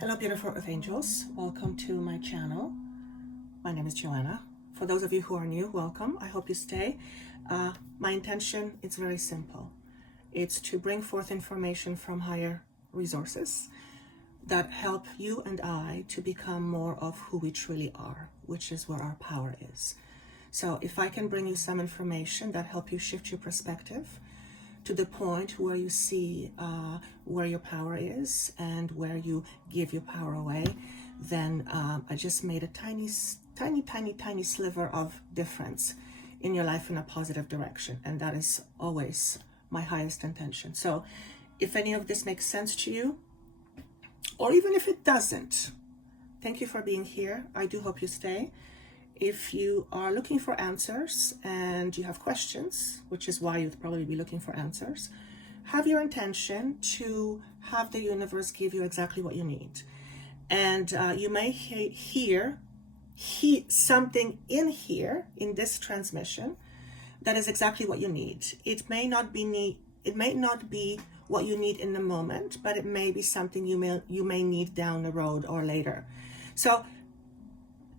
Hello, beautiful Earth Angels. Welcome to my channel. My name is Joanna. For those of you who are new, welcome. I hope you stay. My intention is very simple. It's to bring forth information from higher resources that help you and I to become more of who we truly are, which is where our power is. So if I can bring you some information that help you shift your perspective to the point where you see where your power is and where you give your power away, then I just made a tiny sliver of difference in your life in a positive direction. And that is always my highest intention. So if any of this makes sense to you, or even if it doesn't, thank you for being here. I do hope you stay. If you are looking for answers and you have questions, which is why you'd probably be looking for answers, have your intention to have the universe give you exactly what you need. And you may hear something in here in this transmission that is exactly what you need. It may not be what you need in the moment, but it may be something you may need down the road or later. So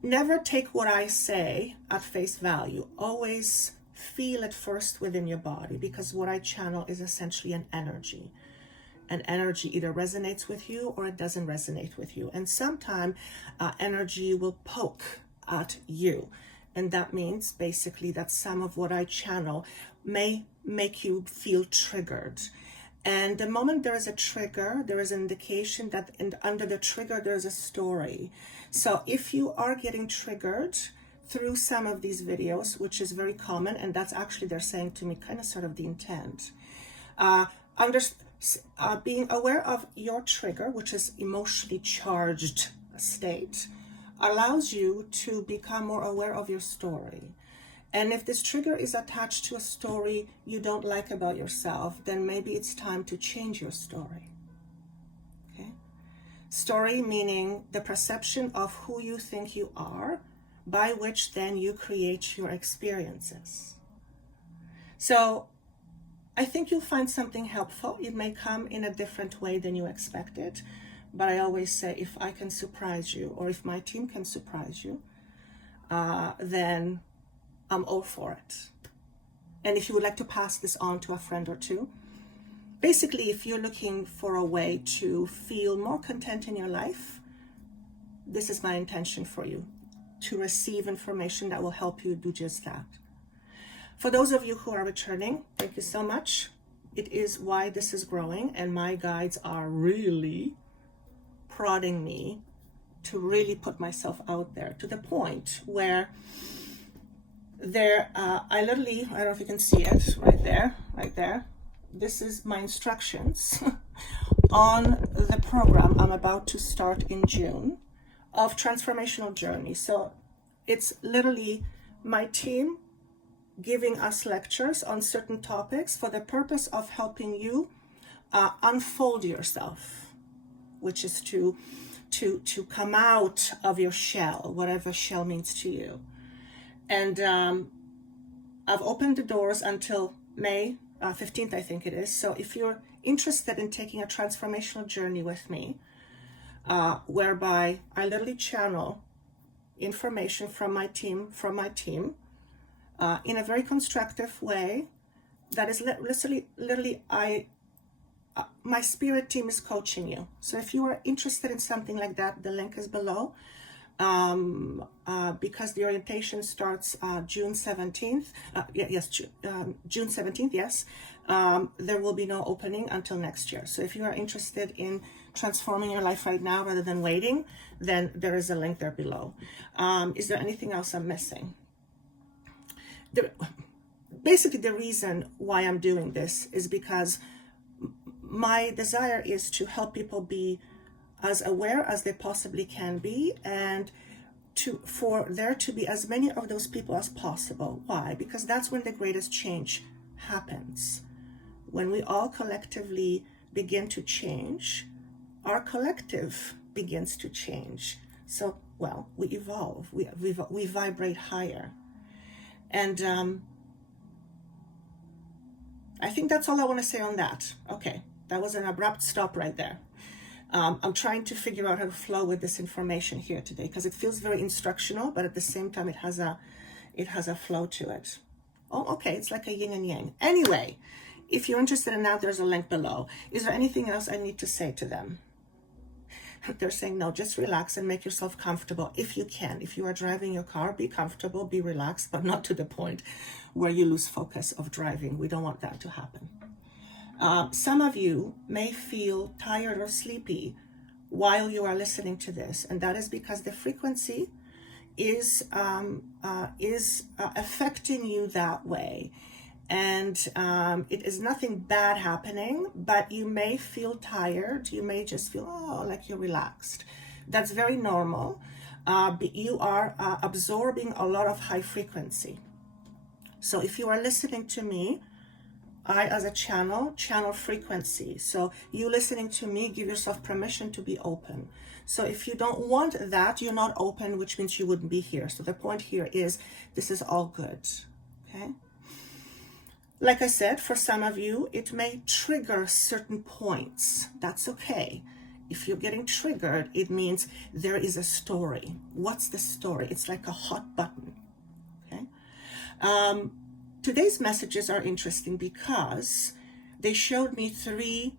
never take what I say at face value. Always feel it first within your body, because what I channel is essentially an energy. An energy either resonates with you or it doesn't resonate with you. And sometimes energy will poke at you. And that means basically that some of what I channel may make you feel triggered. And the moment there is a trigger, there is an indication that under the trigger, there's a story. So if you are getting triggered through some of these videos, which is very common, and that's actually, they're saying to me, kind of sort of the intent, being aware of your trigger, which is emotionally charged state, allows you to become more aware of your story. And if this trigger is attached to a story you don't like about yourself, then maybe it's time to change your story. Okay? Story meaning the perception of who you think you are, by which then you create your experiences. So I think you'll find something helpful. It may come in a different way than you expected, but I always say, if I can surprise you, or if my team can surprise you, then I'm all for it. And if you would like to pass this on to a friend or two, basically, if you're looking for a way to feel more content in your life, this is my intention for you, to receive information that will help you do just that. For those of you who are returning, thank you so much. It is why this is growing, and my guides are really prodding me to really put myself out there, to the point where I don't know if you can see it right there. This is my instructions on the program I'm about to start in June of Transformational Journey. So it's literally my team giving us lectures on certain topics for the purpose of helping you unfold yourself, which is to come out of your shell, whatever shell means to you. And I've opened the doors until May 15th, I think it is. So if you're interested in taking a transformational journey with me, whereby I literally channel information from my team, in a very constructive way, that is literally my spirit team is coaching you. So if you are interested in something like that, the link is below. Because the orientation starts June 17th. June 17th, yes. There will be no opening until next year. So if you are interested in transforming your life right now rather than waiting, then there is a link there below. Is there anything else I'm missing? Basically, the reason why I'm doing this is because my desire is to help people be as aware as they possibly can be, and for there to be as many of those people as possible. Why? Because that's when the greatest change happens. When we all collectively begin to change, our collective begins to change. So, well, we evolve, we vibrate higher. And I think that's all I want to say on that. Okay, that was an abrupt stop right there. I'm trying to figure out how to flow with this information here today because it feels very instructional, but at the same time it has a flow to it. Oh, okay, it's like a yin and yang. Anyway, if you're interested in that, there's a link below. Is there anything else I need to say to them? They're saying, no, just relax and make yourself comfortable if you can. If you are driving your car, be comfortable, be relaxed, but not to the point where you lose focus of driving. We don't want that to happen. Some of you may feel tired or sleepy while you are listening to this, and that is because the frequency is affecting you that way. And it is nothing bad happening, but you may feel tired. You may just feel, like you're relaxed. That's very normal. You are absorbing a lot of high frequency. So if you are listening to me, I as a channel frequency. So you listening to me, give yourself permission to be open. So if you don't want that, you're not open, which means you wouldn't be here. So the point here is this is all good, okay? Like I said, for some of you, it may trigger certain points. That's okay. If you're getting triggered, it means there is a story. What's the story? It's like a hot button, okay? Today's messages are interesting because they showed me three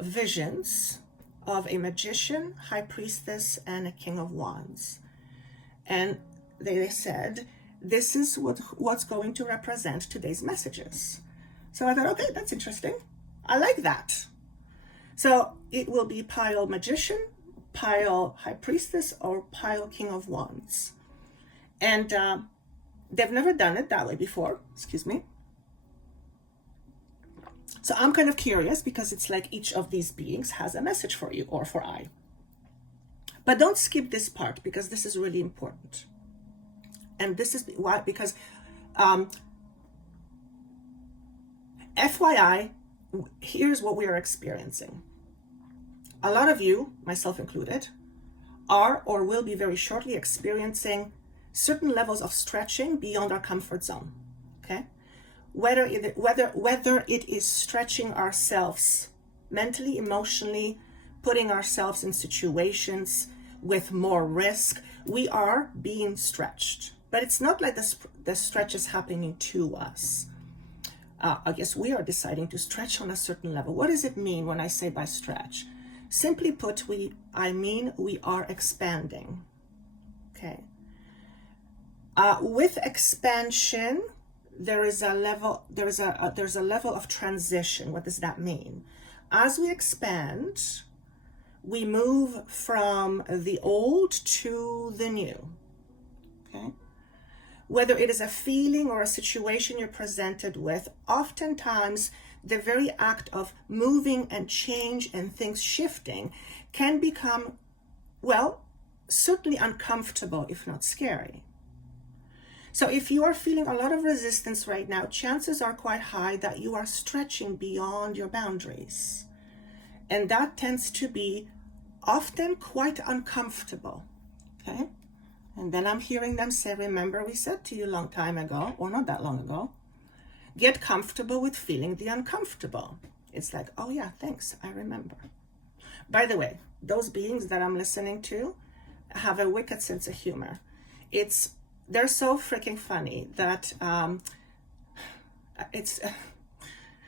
visions of a magician, high priestess, and a king of wands. And they said, this is what's going to represent today's messages. So I thought, okay, that's interesting. I like that. So it will be pile magician, pile high priestess, or pile king of wands. And they've never done it that way before, excuse me. So I'm kind of curious because it's like each of these beings has a message for you or for I. But don't skip this part because this is really important. And this is why, because FYI, here's what we are experiencing. A lot of you, myself included, are or will be very shortly experiencing certain levels of stretching beyond our comfort zone, okay? Whether it is stretching ourselves mentally, emotionally, putting ourselves in situations with more risk, we are being stretched. But it's not like the stretch is happening to us. I guess we are deciding to stretch on a certain level. What does it mean when I say by stretch? Simply put, I mean we are expanding. Okay. With expansion, there is a level. There's a level of transition. What does that mean? As we expand, we move from the old to the new. Okay. Whether it is a feeling or a situation you're presented with, oftentimes the very act of moving and change and things shifting can become, well, certainly uncomfortable, if not scary. So if you are feeling a lot of resistance right now, chances are quite high that you are stretching beyond your boundaries. And that tends to be often quite uncomfortable, okay? And then I'm hearing them say, remember we said to you a long time ago, or not that long ago, get comfortable with feeling the uncomfortable. It's like, oh yeah, thanks, I remember. By the way, those beings that I'm listening to have a wicked sense of humor. They're so freaking funny that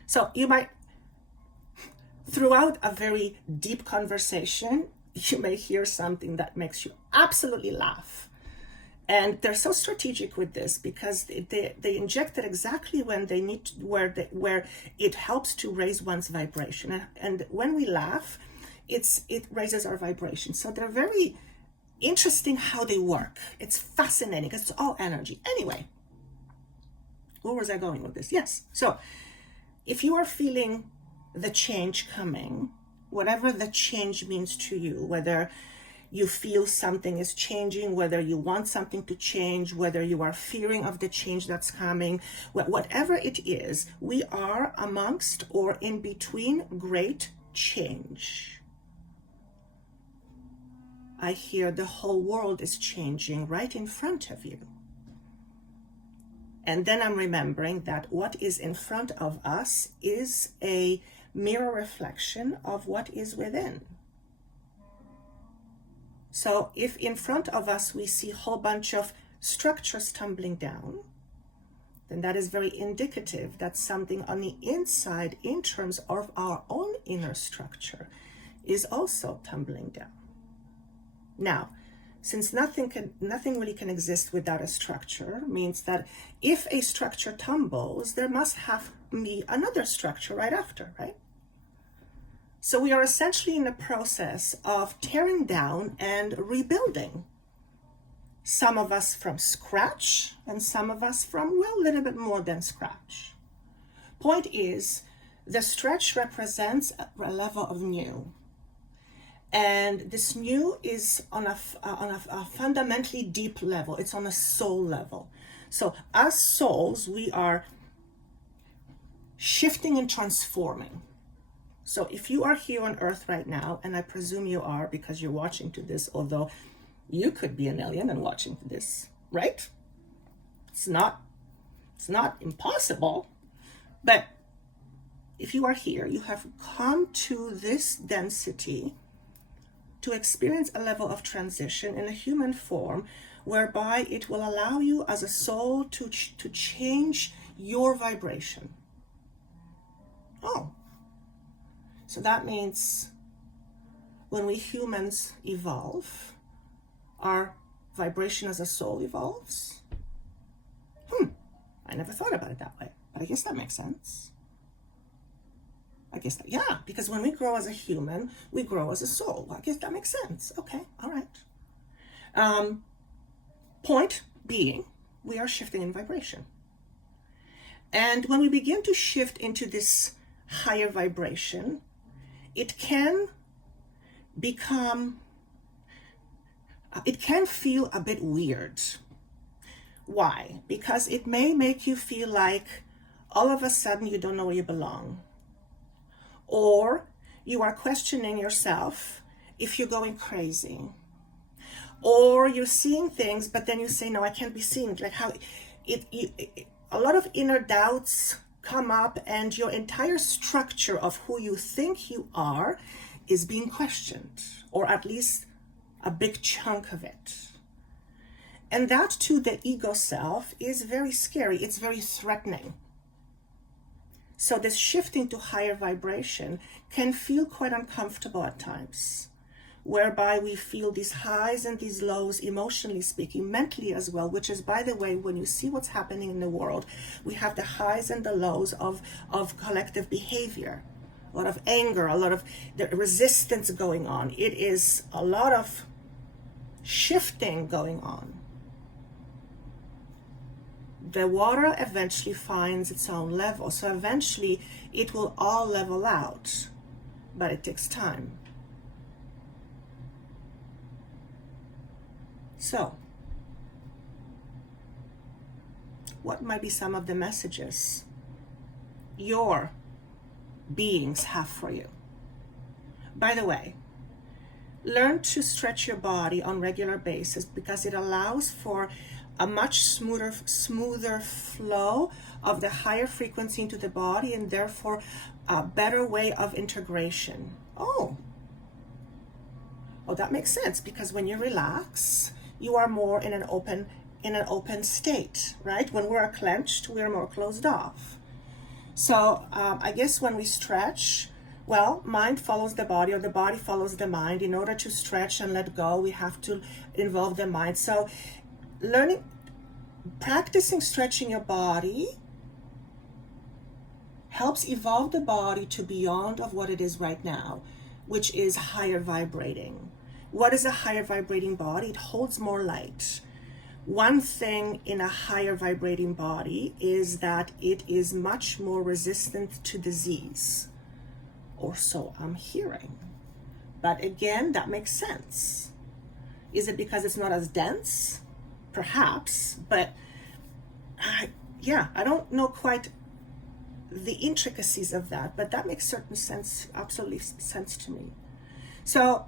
so you might, throughout a very deep conversation, you may hear something that makes you absolutely laugh. And they're so strategic with this because they inject it exactly when they need to, where it helps to raise one's vibration. And when we laugh, it raises our vibration. So they're very interesting how they work. It's fascinating because it's all energy. Anyway, where was I going with this? Yes. So if you are feeling the change coming, whatever the change means to you, whether you feel something is changing, whether you want something to change, whether you are fearing of the change that's coming, whatever it is, we are amongst or in between great change. I hear the whole world is changing right in front of you. And then I'm remembering that what is in front of us is a mirror reflection of what is within. So if in front of us we see a whole bunch of structures tumbling down, then that is very indicative that something on the inside, in terms of our own inner structure, is also tumbling down. Now, since nothing really can exist without a structure, means that if a structure tumbles, there must have be another structure right after, right? So we are essentially in the process of tearing down and rebuilding. Some of us from scratch, and some of us from, well, a little bit more than scratch. Point is, the stretch represents a level of new. And this new is on a fundamentally deep level. It's on a soul level. So as souls, we are shifting and transforming. So if you are here on earth right now, and I presume you are because you're watching to this, although you could be an alien and watching this, right? It's not impossible, but if you are here, you have come to this density to experience a level of transition in a human form, whereby it will allow you as a soul to change your vibration. Oh, so that means when we humans evolve, our vibration as a soul evolves? I never thought about it that way, but I guess that makes sense. I guess that, yeah, because when we grow as a human, we grow as a soul. I guess that makes sense. Okay, all right. Point being, we are shifting in vibration. And when we begin to shift into this higher vibration, it can feel a bit weird. Why? Because it may make you feel like all of a sudden you don't know where you belong. Or you are questioning yourself if you're going crazy. Or you're seeing things, but then you say, no, I can't be seeing. Like how a lot of inner doubts come up, and your entire structure of who you think you are is being questioned, or at least a big chunk of it. And that to the ego self is very scary. It's very threatening. So this shifting to higher vibration can feel quite uncomfortable at times, whereby we feel these highs and these lows, emotionally speaking, mentally as well, which is, by the way, when you see what's happening in the world, we have the highs and the lows of collective behavior. A lot of anger, a lot of the resistance going on. It is a lot of shifting going on. The water eventually finds its own level. So eventually it will all level out, but it takes time. So, what might be some of the messages your beings have for you? By the way, learn to stretch your body on a regular basis, because it allows for a much smoother flow of the higher frequency into the body, and therefore a better way of integration. Oh, that makes sense, because when you relax, you are more in an open state, right? When we're clenched, we're more closed off. So I guess when we stretch, well, mind follows the body, or the body follows the mind. In order to stretch and let go, we have to involve the mind. So practicing stretching your body helps evolve the body to beyond of what it is right now, which is higher vibrating. What is a higher vibrating body? It holds more light. One thing in a higher vibrating body is that it is much more resistant to disease, or so I'm hearing. But again, that makes sense. Is it because it's not as dense? Perhaps, but I don't know quite the intricacies of that, but that makes certain sense, absolutely sense to me. So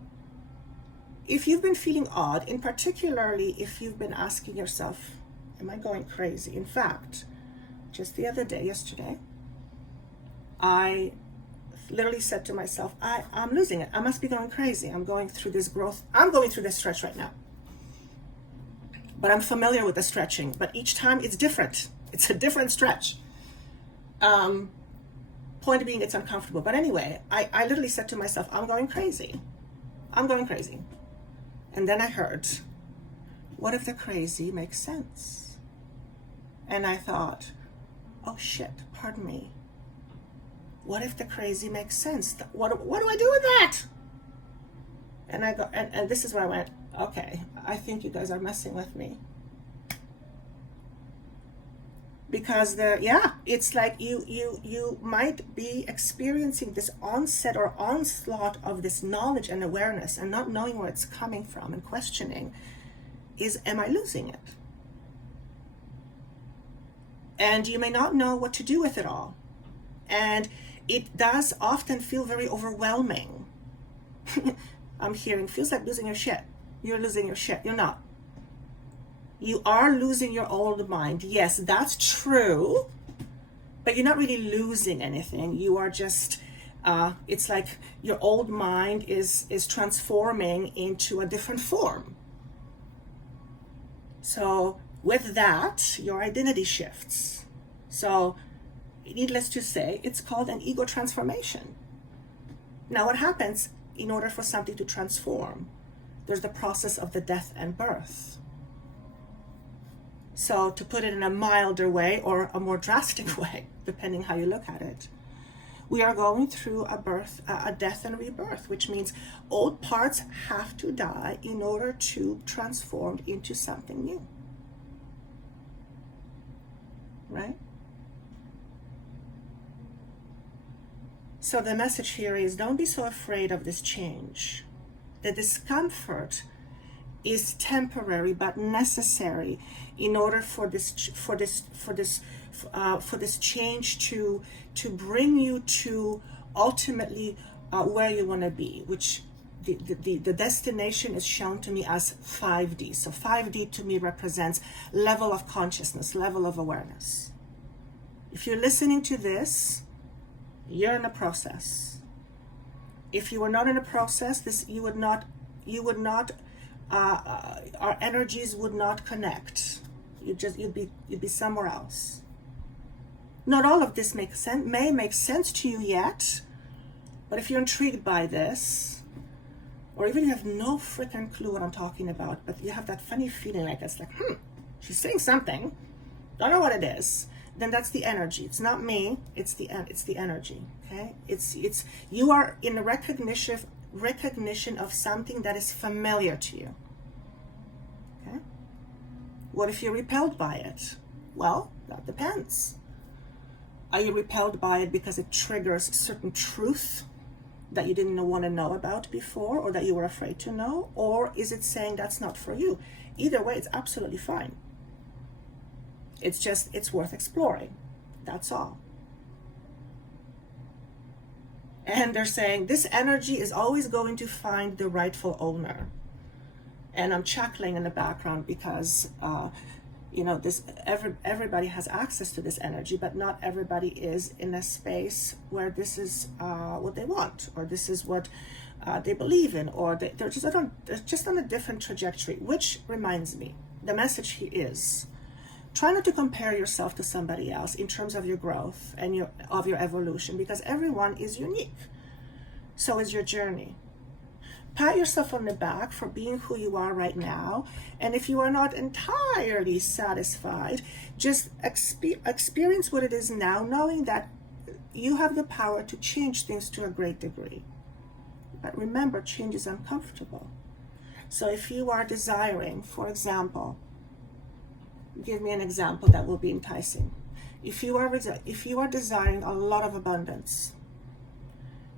if you've been feeling odd, in particularly if you've been asking yourself, am I going crazy? In fact, just the other day, yesterday, I literally said to myself, I'm losing it. I must be going crazy. I'm going through this growth. I'm going through this stretch right now. But I'm familiar with the stretching. But each time it's different. It's a different stretch. Point being, it's uncomfortable. But anyway, I literally said to myself, I'm going crazy. I'm going crazy. And then I heard, what if the crazy makes sense? And I thought, oh shit, pardon me. What if the crazy makes sense? What do I do with that? And I go, and this is where I went, okay, I think you guys are messing with me. Because it's like you might be experiencing this onset or onslaught of this knowledge and awareness and not knowing where it's coming from and questioning, am I losing it? And you may not know what to do with it all. And it does often feel very overwhelming. I'm hearing, feels like losing your shit. You're losing your shit. You're not. You are losing your old mind. Yes, that's true. But you're not really losing anything. You are just, it's like your old mind is transforming into a different form. So with that, your identity shifts. So needless to say, it's called an ego transformation. Now what happens in order for something to transform? There's the process of the death and birth. So to put it in a milder way or a more drastic way, depending how you look at it, we are going through a death and rebirth, which means old parts have to die in order to transform into something new. Right? So the message here is, don't be so afraid of this change. The discomfort is temporary but necessary in order for this change to bring you to ultimately where you want to be, which the destination is shown to me as 5D. So 5D to me represents level of consciousness, level of awareness. If you're listening to this, you're in a process. If you were not in a process, our energies would not connect. You'd be somewhere else. Not all of this may make sense to you yet, but if you're intrigued by this, or even you have no freaking clue what I'm talking about, but you have that funny feeling like it's like, she's saying something, don't know what it is, then that's the energy. It's not me, it's the energy. Okay? It's you are in a recognition of something that is familiar to you. Okay? What if you're repelled by it? Well, that depends. Are you repelled by it because it triggers certain truth that you didn't want to know about before, or that you were afraid to know? Or is it saying that's not for you? Either way, it's absolutely fine. It's worth exploring. That's all. And they're saying this energy is always going to find the rightful owner. And I'm chuckling in the background because, everybody has access to this energy, but not everybody is in a space where this is what they want, or this is what they believe in, or they're just on a different trajectory. Which reminds me, the message here is, try not to compare yourself to somebody else in terms of your growth and your evolution, because everyone is unique. So is your journey. Pat yourself on the back for being who you are right now. And if you are not entirely satisfied, just experience what it is now, knowing that you have the power to change things to a great degree. But remember, change is uncomfortable. So if you are desiring, for example, give me an example that will be enticing. If you are desiring a lot of abundance,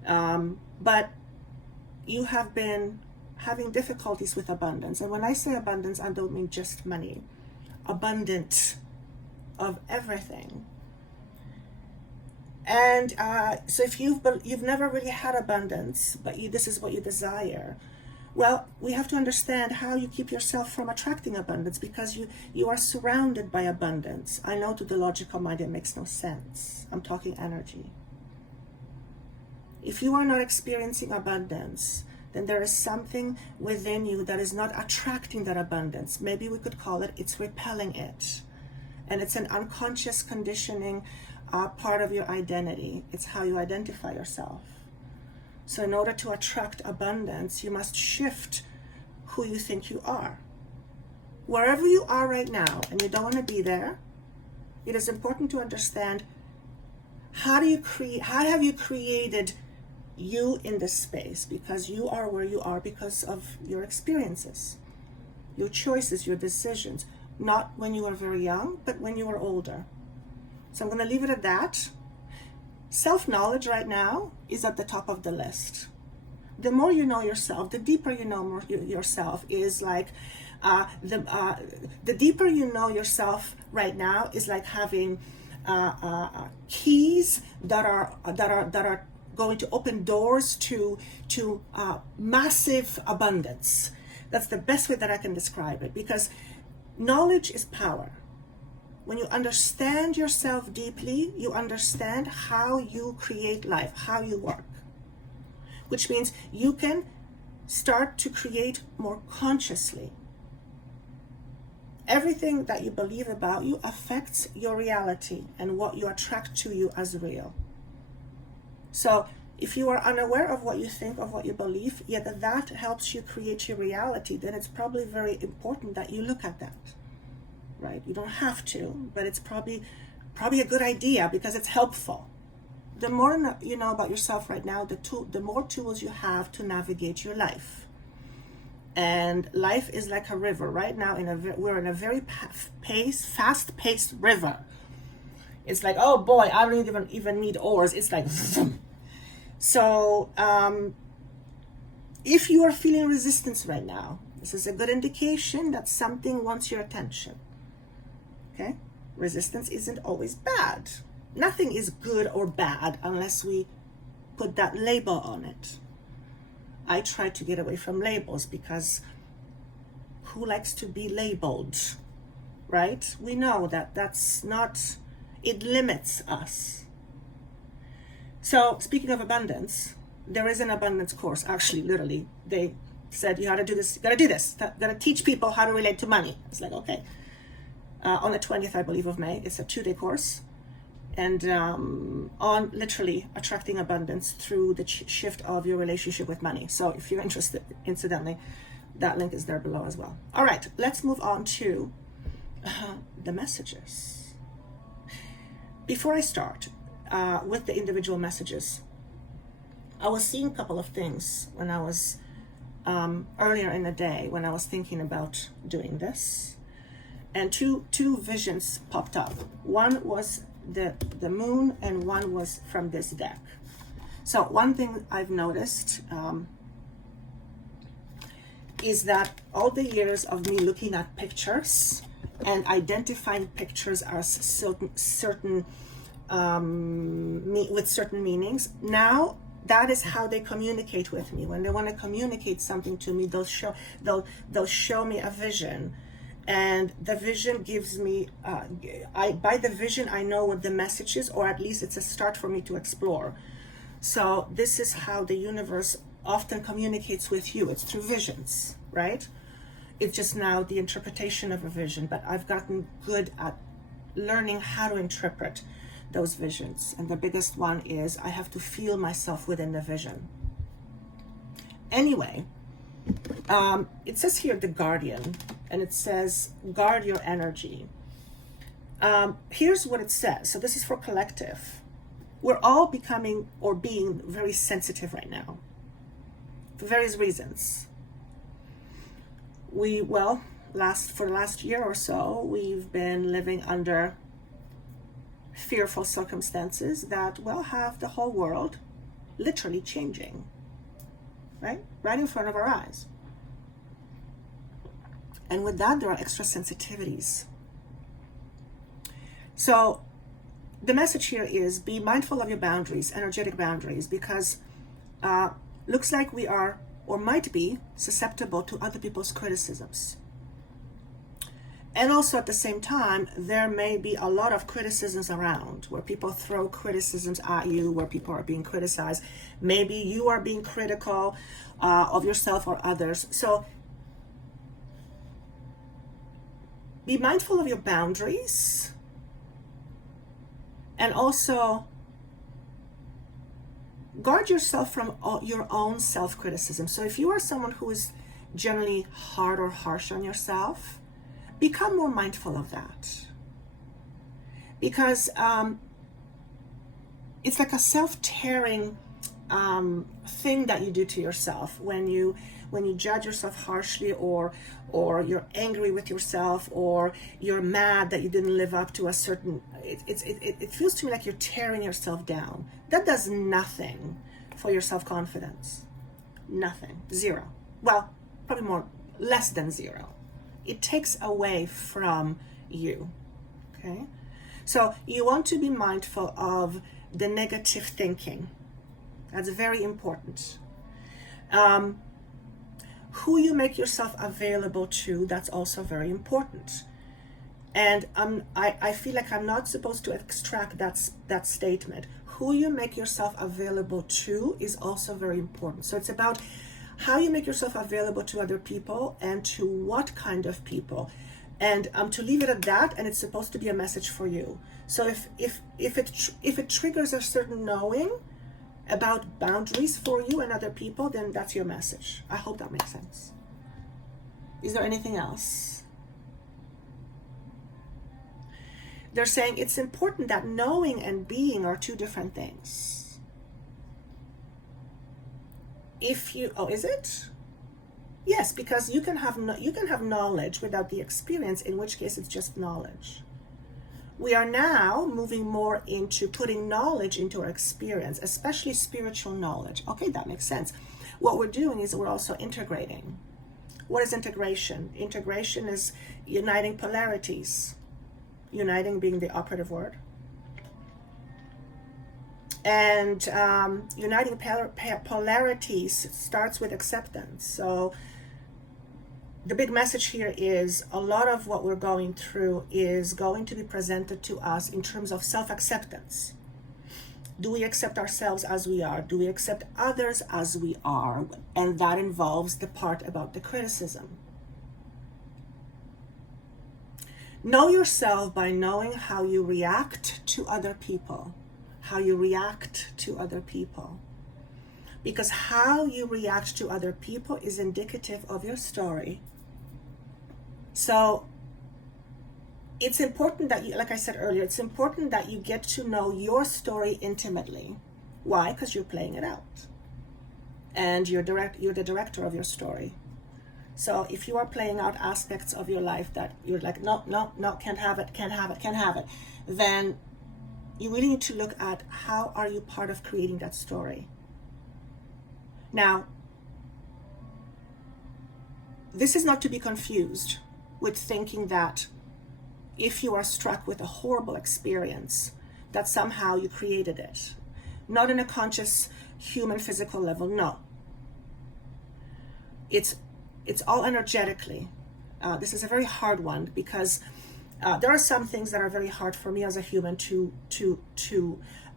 but you have been having difficulties with abundance, and when I say abundance, I don't mean just money, abundant of everything. And so if you've never really had abundance, but this is what you desire, well, we have to understand how you keep yourself from attracting abundance, because you are surrounded by abundance. I know to the logical mind it makes no sense. I'm talking energy. If you are not experiencing abundance, then there is something within you that is not attracting that abundance. Maybe we could call it, it's repelling it. And it's an unconscious conditioning part of your identity. It's how you identify yourself. So in order to attract abundance, you must shift who you think you are. Wherever you are right now, and you don't want to be there, it is important to understand how have you created you in this space, because you are where you are because of your experiences, your choices, your decisions, not when you were very young, but when you were older. So I'm going to leave it at that. Self-knowledge right now is at the top of the list. The more you know yourself, the deeper you know yourself is like, the deeper you know yourself right now is like having keys that are going to open doors to massive abundance. That's the best way that I can describe it, because knowledge is power. When you understand yourself deeply, you understand how you create life, how you work, which means you can start to create more consciously. Everything that you believe about you affects your reality and what you attract to you as real. So if you are unaware of what you think, of what you believe, yet that helps you create your reality, then it's probably very important that you look at that, right? You don't have to, but it's probably a good idea because it's helpful. The more you know about yourself right now, the more tools you have to navigate your life. And life is like a river. Right now, we're in a very fast-paced river. It's like, oh boy, I don't even need oars. It's like, vroom. So if you are feeling resistance right now, this is a good indication that something wants your attention. Okay? Resistance isn't always bad. Nothing is good or bad unless we put that label on it. I try to get away from labels because who likes to be labeled, right? We know that that's not, it limits us. So speaking of abundance, there is an abundance course. Actually, literally, they said, you gotta do this, gotta teach people how to relate to money. It's like, okay. On the 20th, I believe, of May, it's a 2-day course. And on literally attracting abundance through the shift of your relationship with money. So if you're interested, incidentally, that link is there below as well. All right, let's move on to the messages. Before I start with the individual messages, I was seeing a couple of things when I was earlier in the day when I was thinking about doing this. And two visions popped up. One was the moon, and one was from this deck. So one thing I've noticed is that all the years of me looking at pictures and identifying pictures as certain with certain meanings, now that is how they communicate with me. When they want to communicate something to me, they'll show me a vision. And the vision gives me, by the vision, I know what the message is, or at least it's a start for me to explore. So this is how the universe often communicates with you. It's through visions, right? It's just now the interpretation of a vision, but I've gotten good at learning how to interpret those visions. And the biggest one is I have to feel myself within the vision. Anyway, it says here, the Guardian, and it says, guard your energy. Here's what it says. So this is for collective. We're all becoming or being very sensitive right now for various reasons. For the last year or so, we've been living under fearful circumstances that, have the whole world literally changing, right in front of our eyes. And with that, there are extra sensitivities. So the message here is be mindful of your boundaries, energetic boundaries, because looks like we are, or might be, susceptible to other people's criticisms. And also at the same time, there may be a lot of criticisms around where people throw criticisms at you, where people are being criticized. Maybe you are being critical of yourself or others. So be mindful of your boundaries, and also guard yourself from your own self-criticism. So if you are someone who is generally hard or harsh on yourself, become more mindful of that. Because it's like a self-tearing thing that you do to yourself when you judge yourself harshly, or you're angry with yourself, or you're mad that you didn't live up to a certain, it feels to me like you're tearing yourself down. That does nothing for your self-confidence. Nothing. Zero. Well, probably less than zero. It takes away from you. Okay? So you want to be mindful of the negative thinking. That's very important. Who you make yourself available to, that's also very important. And I feel like I'm not supposed to extract that statement. Who you make yourself available to is also very important. So it's about how you make yourself available to other people, and to what kind of people. And to leave it at that, and it's supposed to be a message for you. So if it triggers a certain knowing about boundaries for you and other people, then that's your message. I hope that makes sense. Is there anything else? They're saying it's important that knowing and being are two different things. Is it? Yes, because you can have knowledge without the experience, in which case it's just knowledge. We are now moving more into putting knowledge into our experience, especially spiritual knowledge. Okay, that makes sense. What we're doing is we're also integrating. What is integration? Integration is uniting polarities. Uniting being the operative word. And uniting polarities starts with acceptance. So the big message here is a lot of what we're going through is going to be presented to us in terms of self-acceptance. Do we accept ourselves as we are? Do we accept others as we are? And that involves the part about the criticism. Know yourself by knowing how you react to other people. How you react to other people. Because how you react to other people is indicative of your story. So it's important that you, like I said earlier, it's important that you get to know your story intimately. Why? Because you're playing it out. And you're the director of your story. So if you are playing out aspects of your life that you're like, no, can't have it, then you really need to look at how are you part of creating that story. Now, this is not to be confused with thinking that if you are struck with a horrible experience, that somehow you created it. Not in a conscious human physical level, no. It's all energetically. This is a very hard one because there are some things that are very hard for me as a human to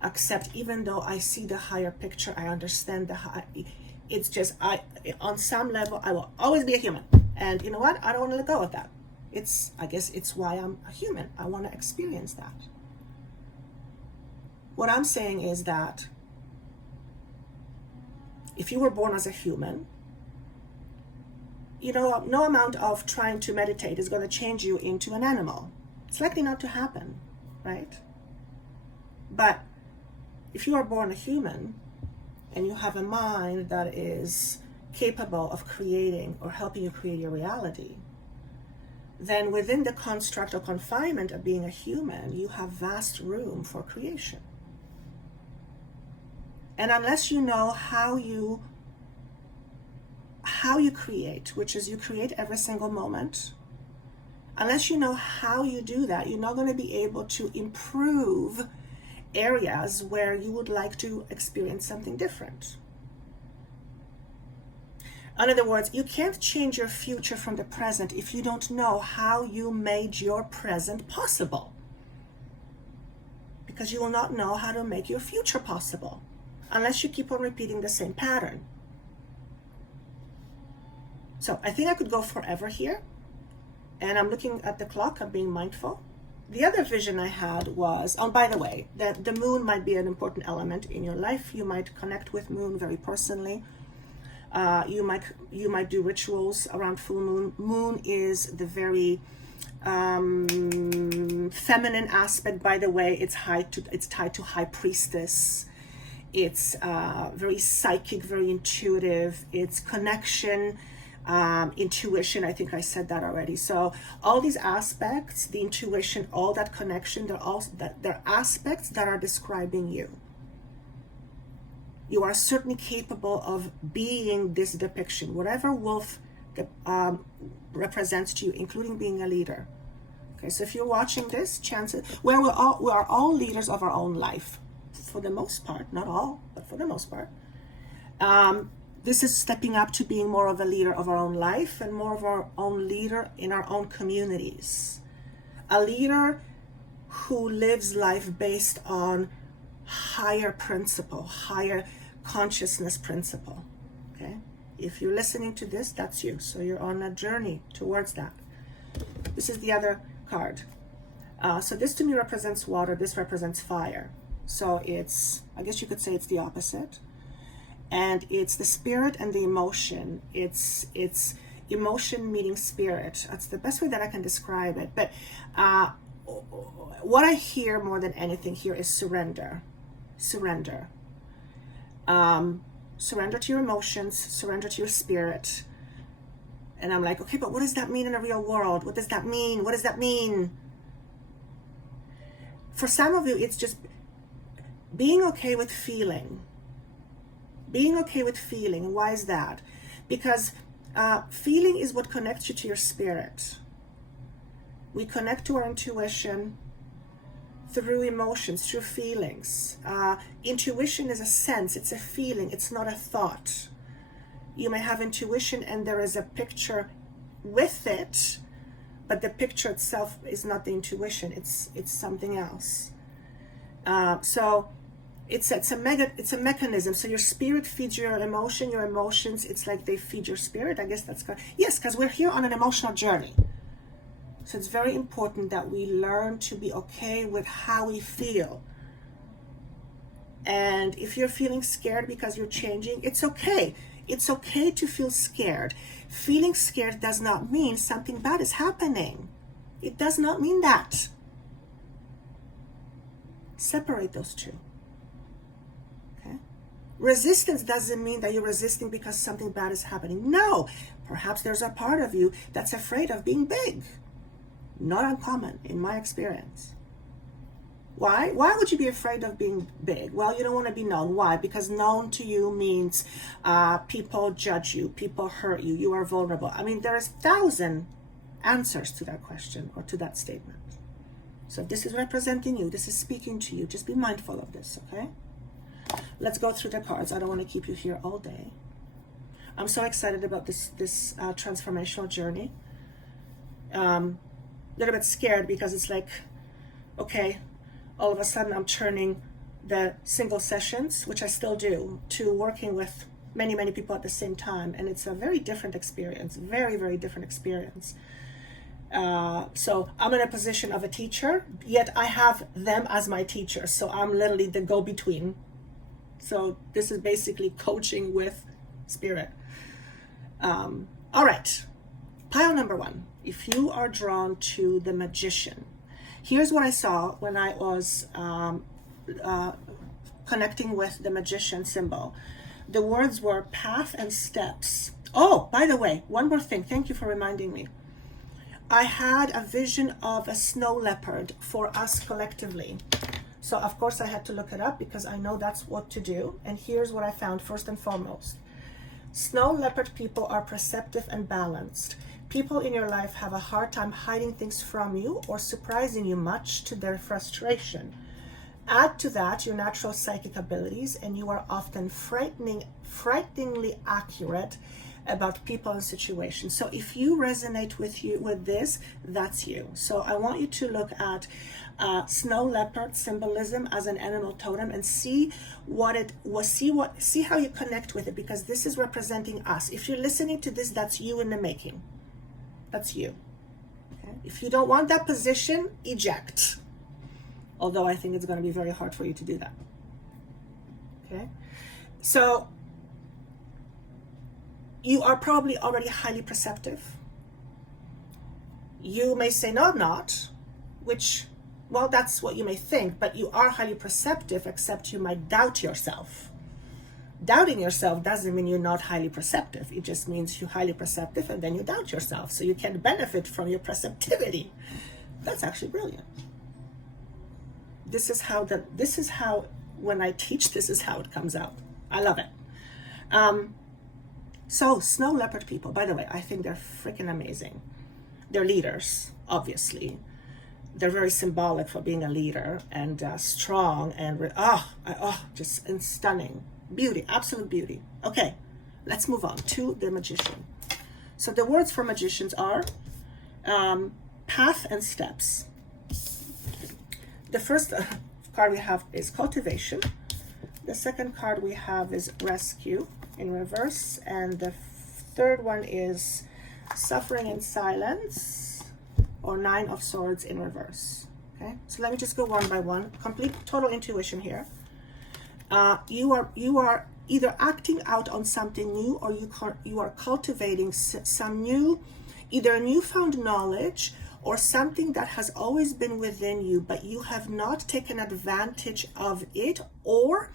accept, even though I see the higher picture, I understand it's just, on some level, I will always be a human. And you know what? I don't want to let go of that. I guess it's why I'm a human. I want to experience that. What I'm saying is that if you were born as a human, you know, no amount of trying to meditate is going to change you into an animal. It's likely not to happen, right? But if you are born a human and you have a mind that is capable of creating or helping you create your reality, then within the construct or confinement of being a human, you have vast room for creation. And unless you know how you create, which is you create every single moment, unless you know how you do that, you're not going to be able to improve areas where you would like to experience something different. In other words, you can't change your future from the present if you don't know how you made your present possible. Because you will not know how to make your future possible unless you keep on repeating the same pattern. So I think I could go forever here. And I'm looking at the clock, I'm being mindful. The other vision I had was, oh, by the way, the moon might be an important element in your life. You might connect with moon very personally. You might do rituals around full moon. Moon is the very feminine aspect. By the way, it's tied to high priestess. It's very psychic, very intuitive. It's connection, intuition. I think I said that already. So all these aspects, the intuition, all that connection, they're aspects that are describing you. You are certainly capable of being this depiction, whatever wolf represents to you, including being a leader. Okay, so if you're watching this, chances we are all leaders of our own life, for the most part, not all, but for the most part. This is stepping up to being more of a leader of our own life and more of our own leader in our own communities. A leader who lives life based on higher principle, higher consciousness principle. Okay, if you're listening to this, that's you. So you're on a journey towards that. This is the other card. So this to me represents water. This represents fire. So it's, I guess you could say it's the opposite. And it's the spirit and the emotion. It's emotion meeting spirit. That's the best way that I can describe it. But what I hear more than anything here is surrender. Surrender. Surrender to your emotions, surrender to your spirit. And I'm like, okay, but what does that mean in a real world? What does that mean? What does that mean? For some of you, it's just being okay with feeling. Being okay with feeling. Why is that? Because feeling is what connects you to your spirit. We connect to our intuition through emotions, through feelings. Intuition is a sense, it's a feeling, it's not a thought. You may have intuition and there is a picture with it, but the picture itself is not the intuition, it's something else. So it's a mechanism. So your spirit feeds your emotion, your emotions, it's like they feed your spirit. I guess that's good. Yes, because we're here on an emotional journey. So it's very important that we learn to be okay with how we feel. And if you're feeling scared because you're changing, it's okay. It's okay to feel scared. Feeling scared does not mean something bad is happening. It does not mean that. Separate those two. Okay? Resistance doesn't mean that you're resisting because something bad is happening. No. Perhaps there's a part of you that's afraid of being big. Not uncommon in my experience. Why? Why would you be afraid of being big? Well, you don't want to be known. Why? Because known to you means people judge you, people hurt you, you are vulnerable. I mean, there's 1,000 answers to that question or to that statement. So if this is representing you, this is speaking to you, just be mindful of this, okay? Let's go through the cards. I don't want to keep you here all day. I'm so excited about this transformational journey. Little bit scared because it's like, okay, all of a sudden I'm turning the single sessions, which I still do, to working with many, many people at the same time. And it's a very different experience, very, very different experience. So I'm in a position of a teacher, yet I have them as my teacher. So I'm literally the go-between. So this is basically coaching with spirit. All right, pile number 1. If you are drawn to the magician, here's what I saw when I was connecting with the magician symbol. The words were path and steps. Oh, by the way, one more thing. Thank you for reminding me. I had a vision of a snow leopard for us collectively. So of course I had to look it up because I know that's what to do. And here's what I found first and foremost. Snow leopard people are perceptive and balanced. People in your life have a hard time hiding things from you or surprising you, much to their frustration. Add to that your natural psychic abilities, and you are often frighteningly accurate about people and situations. So if you resonate with this, that's you. So I want you to look at snow leopard symbolism as an animal totem and see what it was. See how you connect with it, because this is representing us. If you're listening to this, that's you in the making. That's you. Okay? If you don't want that position, eject. Although I think it's going to be very hard for you to do that. Okay? So you are probably already highly perceptive. You may say, no, I'm not, which, well, that's what you may think, but you are highly perceptive, except you might doubt yourself. Doubting yourself doesn't mean you're not highly perceptive. It just means you're highly perceptive and then you doubt yourself. So you can benefit from your perceptivity. That's actually brilliant. This is how, when I teach, this is how it comes out. I love it. So snow leopard people, by the way, I think they're freaking amazing. They're leaders, obviously. They're very symbolic for being a leader, and strong and just stunning. Beauty, absolute beauty. Okay, let's move on to the magician. So the words for magicians are path and steps. The first card we have is cultivation. The second card we have is rescue in reverse, and the third one is suffering in silence, or 9 of swords in reverse. Okay, so let me just go one by one. Complete total intuition here. You are either acting out on something new, or you are cultivating some new, either newfound knowledge or something that has always been within you, but you have not taken advantage of it, or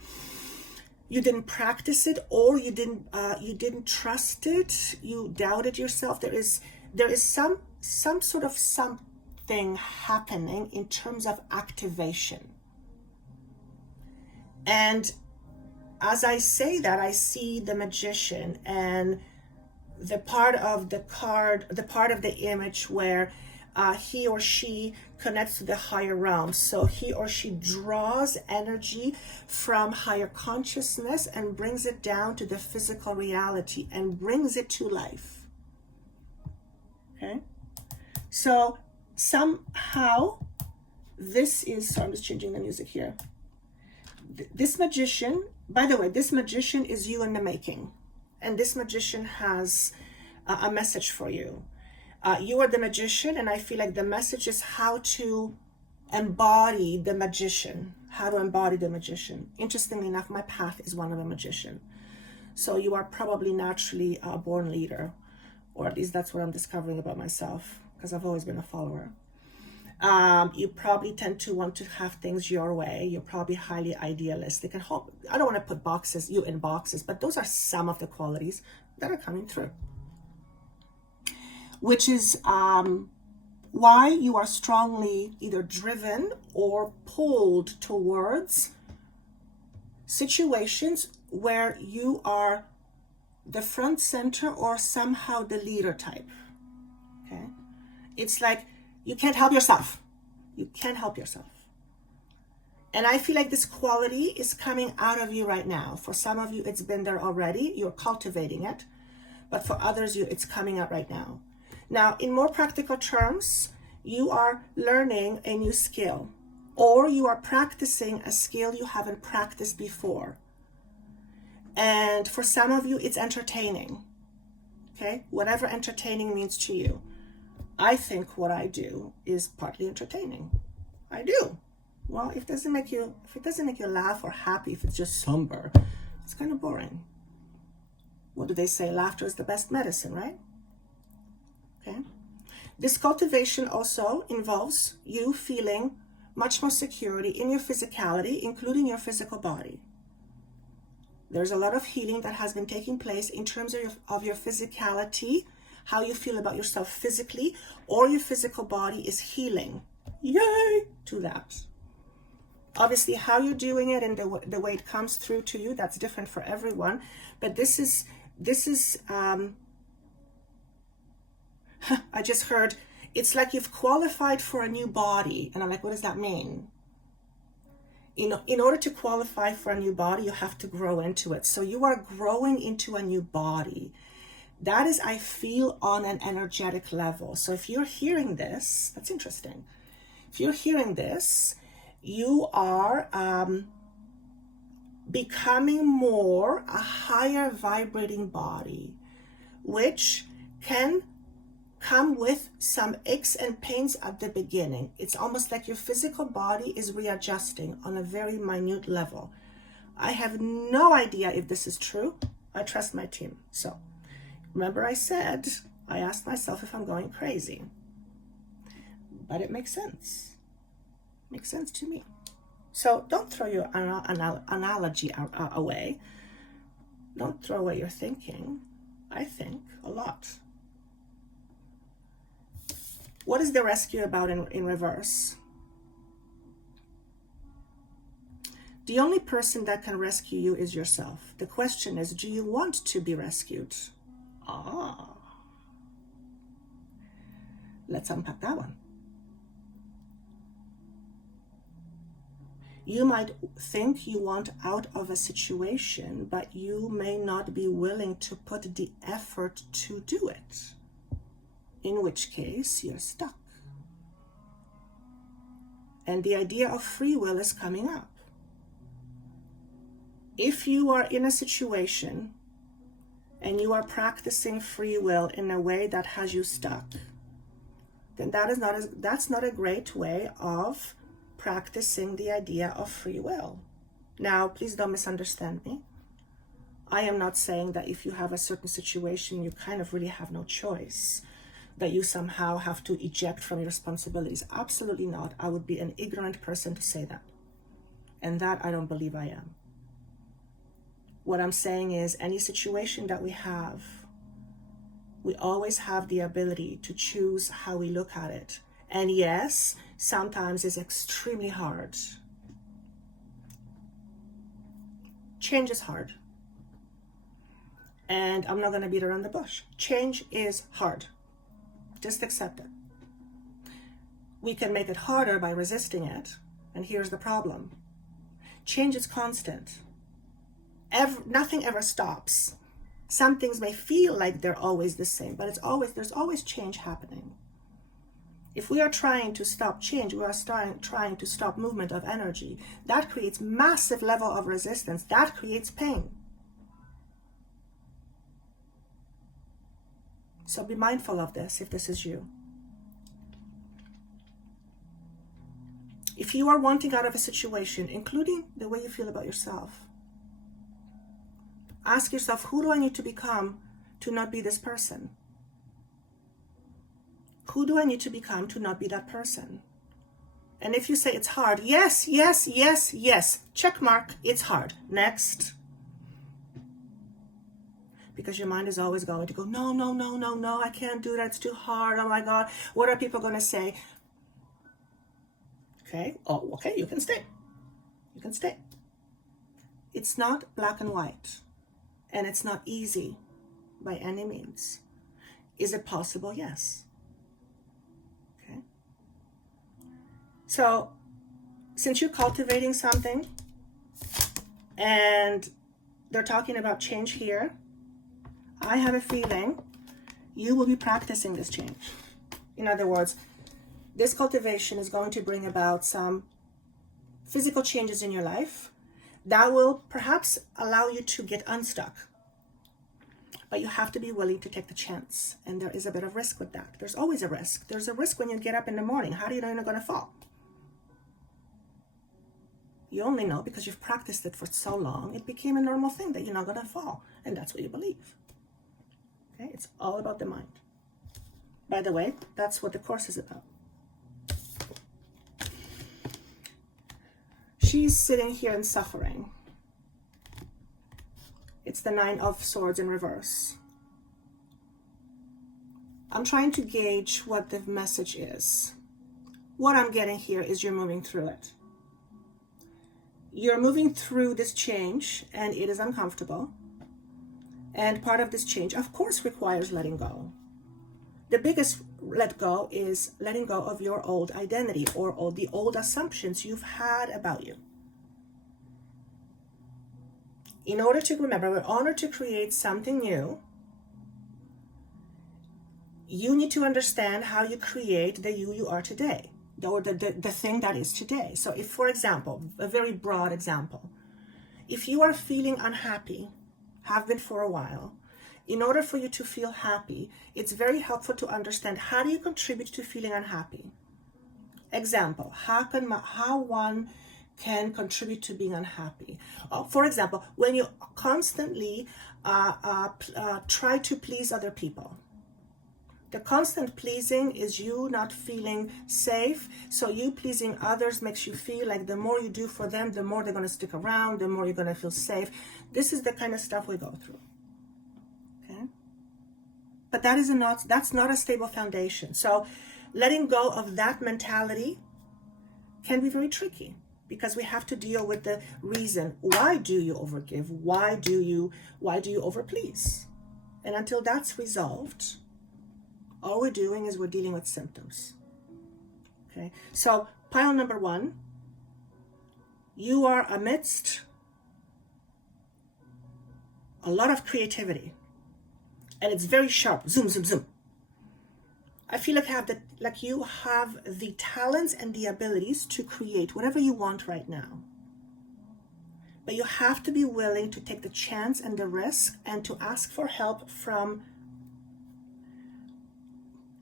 you didn't practice it, or you didn't trust it, you doubted yourself. There is some sort of something happening in terms of activation. And as I say that, I see the magician and the part of the card, the part of the image where he or she connects to the higher realms. So he or she draws energy from higher consciousness and brings it down to the physical reality and brings it to life. Okay? So somehow this is, so I'm just changing the music here. This magician, by the way, this magician is you in the making. And this magician has a message for you. You are the magician, and I feel like the message is how to embody the magician. How to embody the magician. Interestingly enough, my path is one of a magician. So you are probably naturally a born leader, or at least that's what I'm discovering about myself, because I've always been a follower. You probably tend to want to have things your way. You're probably highly idealistic and hope. I don't want to put you in boxes, but those are some of the qualities that are coming through. Which is why you are strongly either driven or pulled towards situations where you are the front center or somehow the leader type. Okay? It's like you can't help yourself. You can't help yourself. And I feel like this quality is coming out of you right now. For some of you, it's been there already. You're cultivating it. But for others, it's coming out right now. Now, in more practical terms, you are learning a new skill, or you are practicing a skill you haven't practiced before. And for some of you, it's entertaining. Okay? Whatever entertaining means to you. I think what I do is partly entertaining. I do. Well, if it doesn't make you laugh or happy, if it's just somber, it's kind of boring. What do they say? Laughter is the best medicine, right? Okay. This cultivation also involves you feeling much more security in your physicality, including your physical body. There's a lot of healing that has been taking place in terms of your physicality, how you feel about yourself physically, or your physical body is healing. Yay to that. Obviously, how you're doing it and the way it comes through to you, that's different for everyone. But this is I just heard, it's like you've qualified for a new body. And I'm like, what does that mean? In order to qualify for a new body, you have to grow into it. So you are growing into a new body. That is, I feel on an energetic level. So if you're hearing this, that's interesting. If you're hearing this, you are becoming more a higher vibrating body, which can come with some aches and pains at the beginning. It's almost like your physical body is readjusting on a very minute level. I have no idea if this is true. I trust my team. So remember I said, I asked myself if I'm going crazy. But it makes sense. Makes sense to me. So don't throw your analogy away. Don't throw away your thinking. I think a lot. What is the rescue about in reverse? The only person that can rescue you is yourself. The question is, do you want to be rescued? Let's unpack that one. You might think you want out of a situation, but you may not be willing to put the effort to do it, in which case you're stuck. And the idea of free will is coming up. If you are in a situation and you are practicing free will in a way that has you stuck, then that's not a great way of practicing the idea of free will. Now, please don't misunderstand me. I am not saying that if you have a certain situation, you kind of really have no choice, that you somehow have to eject from your responsibilities. Absolutely not. I would be an ignorant person to say that. And that I don't believe I am. What I'm saying is, any situation that we have, we always have the ability to choose how we look at it. And yes, sometimes it's extremely hard. Change is hard. And I'm not going to beat around the bush. Change is hard. Just accept it. We can make it harder by resisting it. And here's the problem. Change is constant. Nothing ever stops. Some things may feel like they're always the same, but there's always change happening. If we are trying to stop change, we are trying to stop movement of energy. That creates massive level of resistance. That creates pain. So be mindful of this if this is you. If you are wanting out of a situation, including the way you feel about yourself, ask yourself, who do I need to become to not be this person? Who do I need to become to not be that person? And if you say it's hard, yes, yes, yes, yes, check mark, it's hard. Next. Because your mind is always going to go, no, no, no, no, no, I can't do that, it's too hard, oh my God, what are people going to say? Okay, oh, okay, you can stay. You can stay. It's not black and white, and it's not easy by any means. Is it possible? Yes. Okay. So, since you're cultivating something, and they're talking about change here, I have a feeling you will be practicing this change. In other words, this cultivation is going to bring about some physical changes in your life that will perhaps allow you to get unstuck. But you have to be willing to take the chance. And there is a bit of risk with that. There's always a risk. There's a risk when you get up in the morning. How do you know you're not going to fall? You only know because you've practiced it for so long. It became a normal thing that you're not going to fall. And that's what you believe. Okay? It's all about the mind. By the way, that's what the course is about. She's sitting here in suffering. It's the 9 of Swords in reverse. I'm trying to gauge what the message is. What I'm getting here is you're moving through it. You're moving through this change, and it is uncomfortable. And part of this change, of course, requires letting go. The biggest let go is letting go of your old identity or all the old assumptions you've had about you. In order to remember, in order to create something new, You need to understand how you create the you are today, or the thing that is today. So if, for example, a very broad example, if you are feeling unhappy, have been for a while, in order for you to feel happy, it's very helpful to understand how do you contribute to feeling unhappy. Example, how one can contribute to being unhappy. For example, when you constantly try to please other people. The constant pleasing is you not feeling safe, so you pleasing others makes you feel like the more you do for them, the more they're going to stick around, the more you're going to feel safe. This is the kind of stuff we go through. Okay? But that's not a stable foundation. So letting go of that mentality can be very tricky, because we have to deal with the reason. Why do you overgive? Why do you overplease? And until that's resolved, all we're doing is we're dealing with symptoms. Okay, so pile number 1, you are amidst a lot of creativity, and it's very sharp. Zoom, zoom, zoom. I feel like you have the talents and the abilities to create whatever you want right now. But you have to be willing to take the chance and the risk and to ask for help from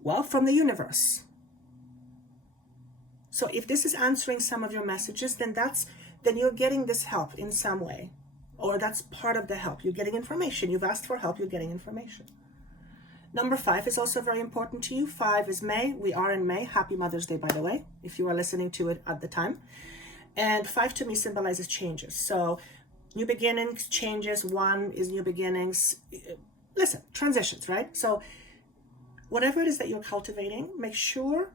the universe. So if this is answering some of your messages, then you're getting this help in some way, or that's part of the help. You're getting information. You've asked for help. You're getting information. Number 5 is also very important to you. 5 is May. We are in May. Happy Mother's Day, by the way, if you are listening to it at the time. And 5 to me symbolizes changes. So new beginnings, changes. 1 is new beginnings. Listen, transitions, right? So whatever it is that you're cultivating, make sure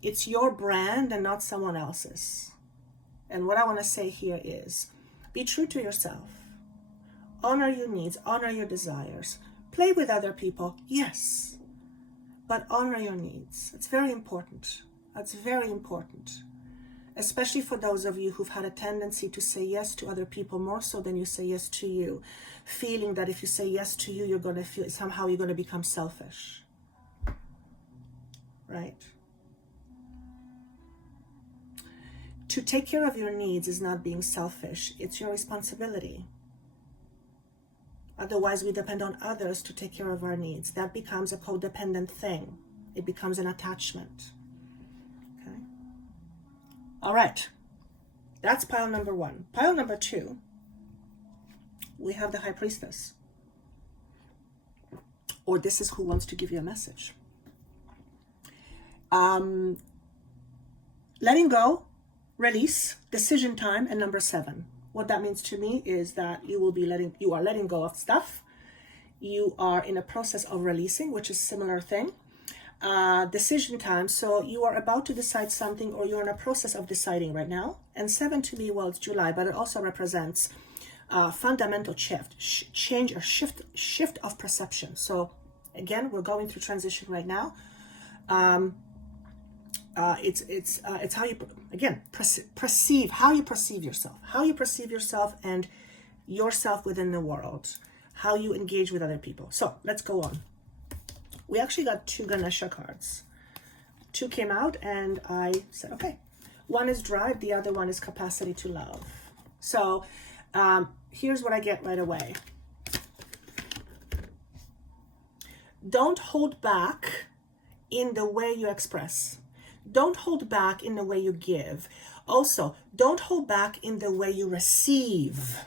it's your brand and not someone else's. And what I want to say here is, be true to yourself. Honor your needs, honor your desires. Play with other people, yes, but honor your needs. It's very important. That's very important. Especially for those of you who've had a tendency to say yes to other people more so than you say yes to you. Feeling that if you say yes to you, you're going to feel somehow you're going to become selfish. Right? To take care of your needs is not being selfish. It's your responsibility. Otherwise, we depend on others to take care of our needs. That becomes a codependent thing. It becomes an attachment. Okay? All right. That's pile number 1. Pile number 2, we have the High Priestess. Or this is who wants to give you a message. Letting go, release, decision time, and number 7. What that means to me is that you are letting go of stuff. You are in a process of releasing, which is a similar thing. Decision time, so you are about to decide something, or you're in a process of deciding right now. And 7 to me, well, it's July, but it also represents fundamental change, or shift of perception. So again, we're going through transition right now. It's how you, again, perceive, how you perceive yourself and yourself within the world, how you engage with other people. So let's go on. We actually got 2 Ganesha cards. 2 came out and I said, okay, one is drive, the other one is capacity to love. So here's what I get right away. Don't hold back in the way you express. Don't hold back in the way you give. Also, don't hold back in the way you receive.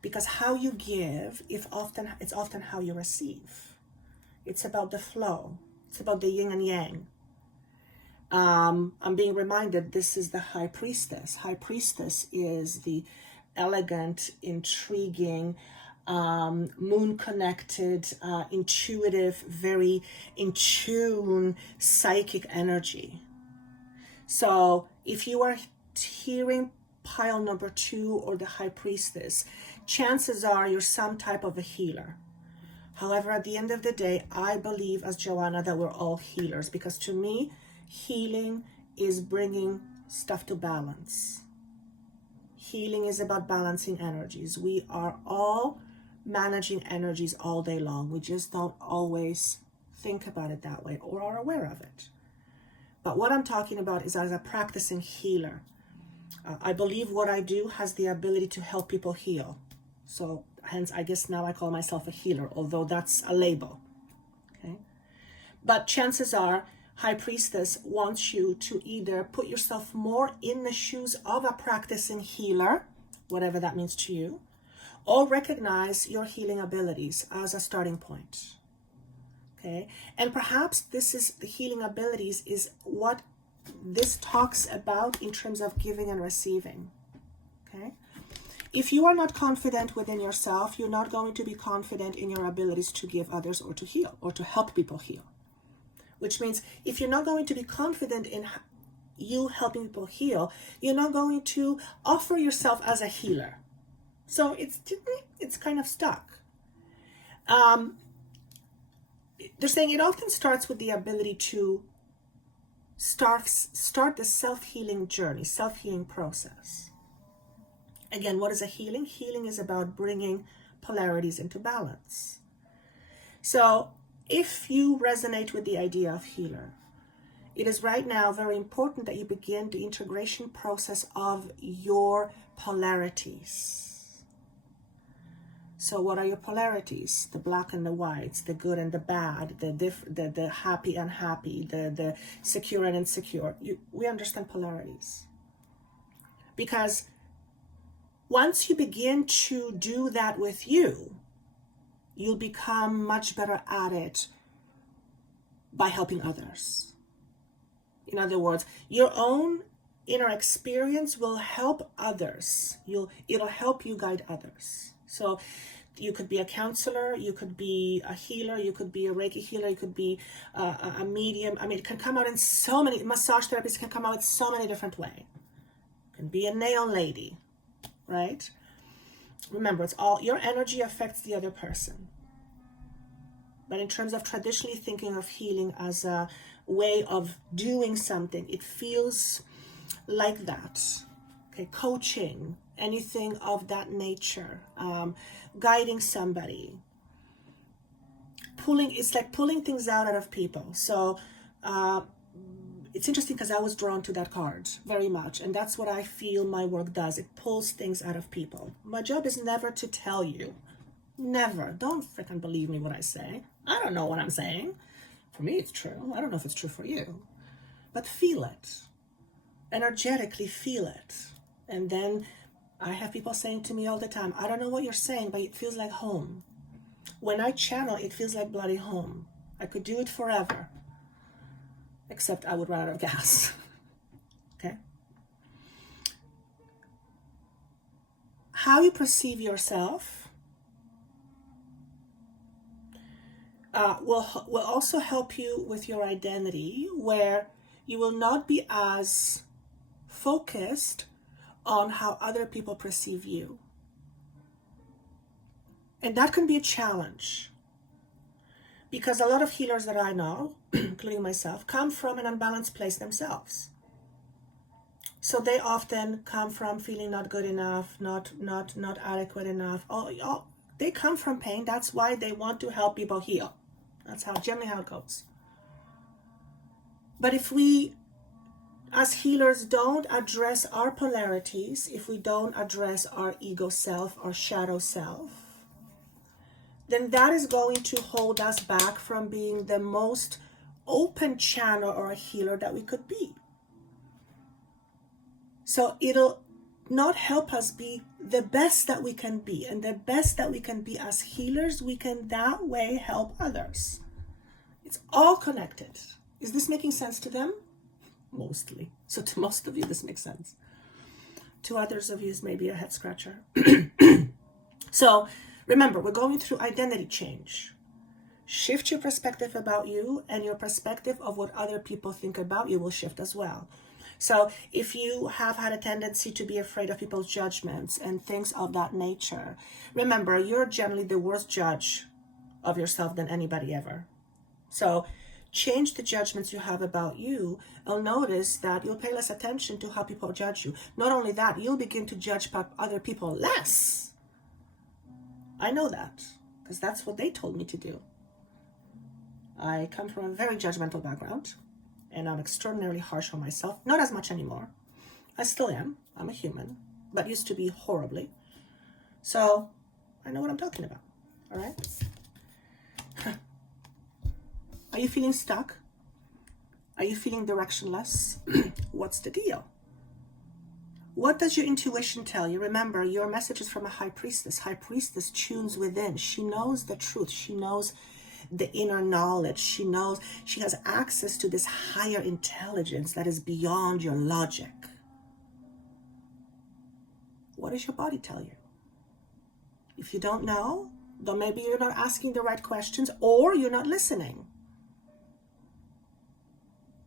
Because how you give, it's often how you receive. It's about the flow. It's about the yin and yang. I'm being reminded this is the High Priestess. High Priestess is the elegant, intriguing, moon-connected, intuitive, very in tune, psychic energy. So if you are hearing pile number 2 or the High Priestess, chances are you're some type of a healer. However, at the end of the day, I believe as Joanna that we're all healers, because to me, healing is bringing stuff to balance. Healing is about balancing energies. We are all managing energies all day long. We just don't always think about it that way or are aware of it. But what I'm talking about is as a practicing healer. I believe what I do has the ability to help people heal. So hence, I guess now I call myself a healer, although that's a label. Okay. But chances are, High Priestess wants you to either put yourself more in the shoes of a practicing healer, whatever that means to you, or recognize your healing abilities as a starting point. Okay. And perhaps this is the healing abilities is what this talks about in terms of giving and receiving. Okay. If you are not confident within yourself, you're not going to be confident in your abilities to give others or to heal or to help people heal. Which means if you're not going to be confident in you helping people heal, you're not going to offer yourself as a healer. So it's kind of stuck. They're saying it often starts with the ability to start the self-healing journey, self-healing process. Again, what is a healing? Healing is about bringing polarities into balance. So if you resonate with the idea of healer, it is right now very important that you begin the integration process of your polarities. So what are your polarities? The black and the whites, the good and the bad, the happy and unhappy, the secure and insecure. We understand polarities. Because once you begin to do that with you, you'll become much better at it by helping others. In other words, your own inner experience will help others. It'll help you guide others. So you could be a counselor, you could be a healer, you could be a Reiki healer, you could be a medium. I mean, it can come out in so many, massage therapists can come out in so many different ways. You can be a nail lady, right? Remember, it's all, your energy affects the other person. But in terms of traditionally thinking of healing as a way of doing something, it feels like that. Okay, coaching, anything of that nature, guiding somebody, it's like pulling things out of people. So it's interesting because I was drawn to that card very much, and that's what I feel my work does. It pulls things out of people. My job is never to tell you, never. Don't freaking believe me what I say. I don't know what I'm saying. For me, it's true. I don't know if it's true for you, but feel it. Energetically feel it. And then I have people saying to me all the time, I don't know what you're saying, but it feels like home. When I channel, it feels like bloody home. I could do it forever, except I would run out of gas. Okay? How you perceive yourself will also help you with your identity, where you will not be as focused on how other people perceive you. And that can be a challenge, because a lot of healers that I know, including myself, come from an unbalanced place themselves. So they often come from feeling not good enough, not adequate enough. They come from pain. That's why they want to help people heal. That's generally how it goes. But if we, as healers, don't address our polarities, if we don't address our ego self, our shadow self, then that is going to hold us back from being the most open channel or a healer that we could be. So it'll not help us be the best that we can be. And the best that we can be as healers, we can that way help others. It's all connected. Is this making sense to them? Mostly. So to most of you, this makes sense. To others of you, it's maybe a head scratcher. So remember, we're going through identity change. Shift your perspective about you, and your perspective of what other people think about you will shift as well. So if you have had a tendency to be afraid of people's judgments and things of that nature, remember, you're generally the worst judge of yourself than anybody ever. So change the judgments you have about you, and notice that you'll pay less attention to how people judge you. Not only that, you'll begin to judge other people less. I know that because that's what they told me to do. I come from a very judgmental background, and I'm extraordinarily harsh on myself. Not as much anymore. I still am. I'm a human, but used to be horribly. So I know what I'm talking about. All right? Are you feeling stuck? Are you feeling directionless? What's the deal? What does your intuition tell you? Remember, your message is from a high priestess. High priestess tunes within. She knows the truth. She knows the inner knowledge. She knows, she has access to this higher intelligence that is beyond your logic. What does your body tell you? If you don't know, then maybe you're not asking the right questions, or you're not listening.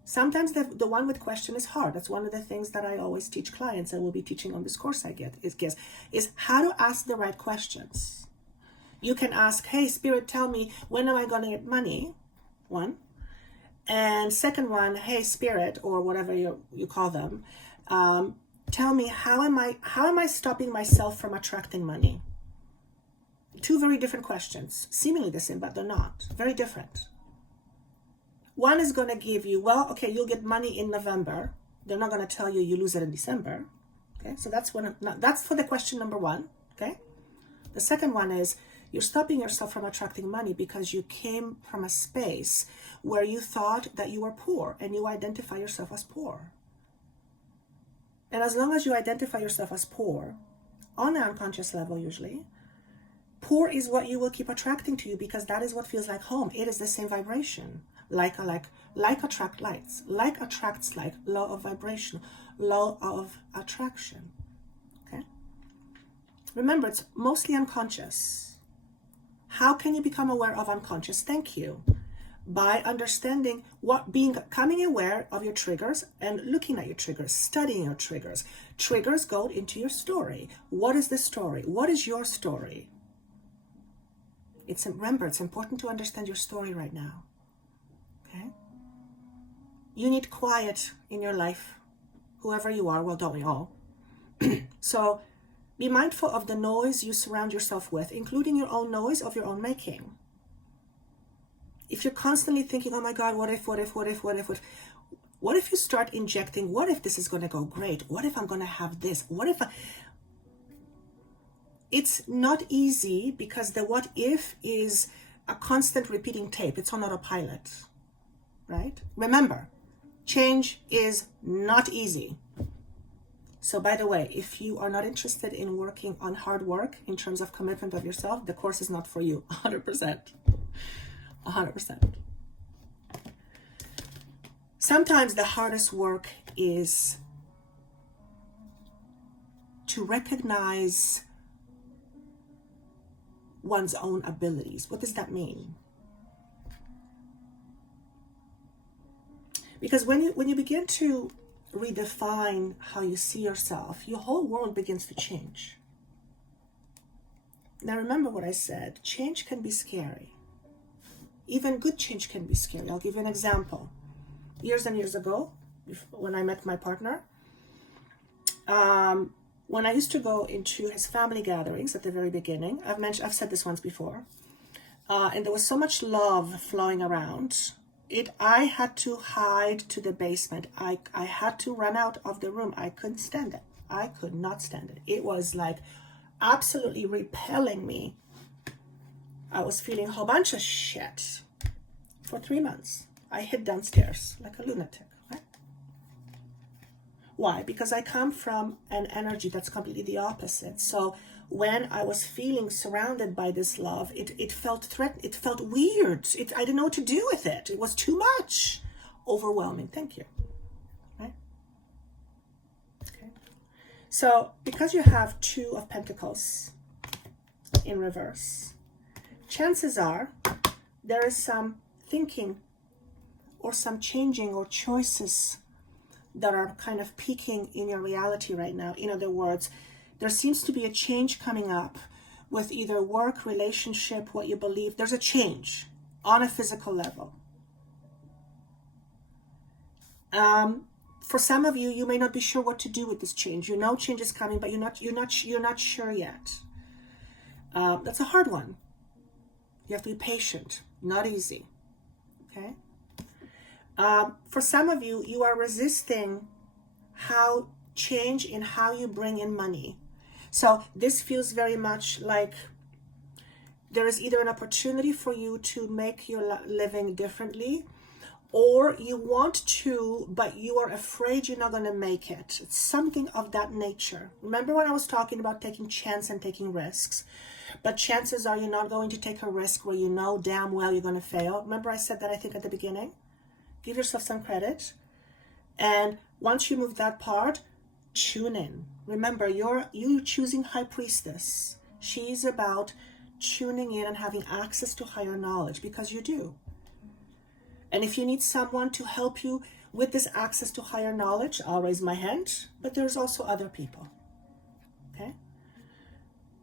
Sometimes the one with question is hard. That's one of the things that I always teach clients, and will be teaching on this course I get, is how to ask the right questions. You can ask, hey, Spirit, tell me, when am I going to get money? One. And second one, hey, Spirit, or whatever you call them, tell me, how am I stopping myself from attracting money? Two very different questions, seemingly the same, but they're not. Very different. One is going to give you, well, okay, you'll get money in November. They're not going to tell you you lose it in December. Okay, so that's for the question number one. Okay. The second one is, you're stopping yourself from attracting money because you came from a space where you thought that you were poor, and you identify yourself as poor. And as long as you identify yourself as poor, on an unconscious level usually, poor is what you will keep attracting to you, because that is what feels like home. It is the same vibration. Like attract likes. Like attracts like. Law of vibration. Law of attraction. Okay? Remember, it's mostly unconscious. How can you become aware of unconscious? Thank you. By understanding becoming aware of your triggers and looking at your triggers, studying your triggers. Triggers go into your story. What is the story? What is your story? Remember, it's important to understand your story right now. Okay? You need quiet in your life, whoever you are. Well, don't we all? So be mindful of the noise you surround yourself with, including your own noise of your own making. If you're constantly thinking, oh my God, what if, what if you start injecting, what if this is going to go great? What if I'm going to have this? What if It's not easy, because the what if is a constant repeating tape. It's on autopilot, right? Remember, change is not easy. So by the way, if you are not interested in working on hard work in terms of commitment of yourself, the course is not for you. 100%. 100%. Sometimes the hardest work is to recognize one's own abilities. What does that mean? Because when you begin to redefine how you see yourself, your whole world begins to change. Now remember what I said, change can be scary. Even good change can be scary. I'll give you an example. Years and years ago, when I met my partner, when I used to go into his family gatherings at the very beginning, I've said this once before, and there was so much love flowing around, I had to hide to the basement. I had to run out of the room. I couldn't stand it. I could not stand it. It was like absolutely repelling me. I was feeling a whole bunch of shit for 3 months. I hid downstairs like a lunatic. Right? Why? Because I come from an energy that's completely the opposite. So when I was feeling surrounded by this love, it felt threatened. It felt weird. I didn't know what to do with it. It was too much. Overwhelming. Thank you. Right? Okay. So because you have 2 of Pentacles in reverse, chances are there is some thinking or some changing or choices that are kind of peaking in your reality right now. In other words, there seems to be a change coming up with either work, relationship, what you believe. There's a change on a physical level. For some of you, you may not be sure what to do with this change. You know change is coming, but you're not sure yet. That's a hard one. You have to be patient, not easy. Okay. For some of you, you are resisting how change in how you bring in money. So this feels very much like there is either an opportunity for you to make your living differently, or you want to, but you are afraid you're not going to make it. It's something of that nature. Remember when I was talking about taking chance and taking risks? But chances are you're not going to take a risk where you know damn well you're going to fail. Remember I said that, I think, at the beginning? Give yourself some credit. And once you move that part, tune in. Remember, you're choosing High Priestess. She's about tuning in and having access to higher knowledge, because you do. And if you need someone to help you with this access to higher knowledge, I'll raise my hand, but there's also other people. Okay?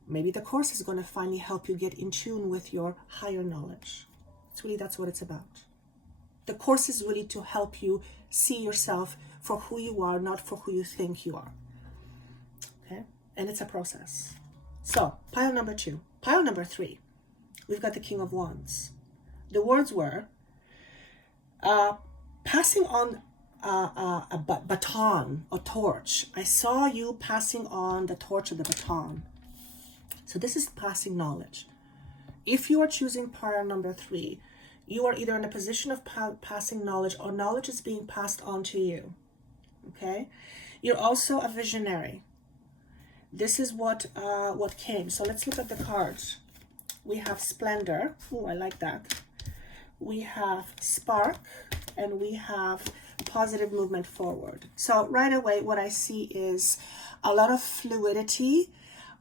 Maybe the course is going to finally help you get in tune with your higher knowledge. That's what it's about. The course is really to help you see yourself for who you are, not for who you think you are. Okay? And it's a process. So, pile number 2. Pile number 3, we've got the King of Wands. The words were, passing on a baton, a torch. I saw you passing on the torch of the baton. So this is passing knowledge. If you are choosing pile number 3, you are either in a position of passing knowledge, or knowledge is being passed on to you. Okay? You're also a visionary. This is what came. So let's look at the cards. We have Splendor. Oh, I like that. We have Spark, and we have Positive Movement Forward. So right away, what I see is a lot of fluidity,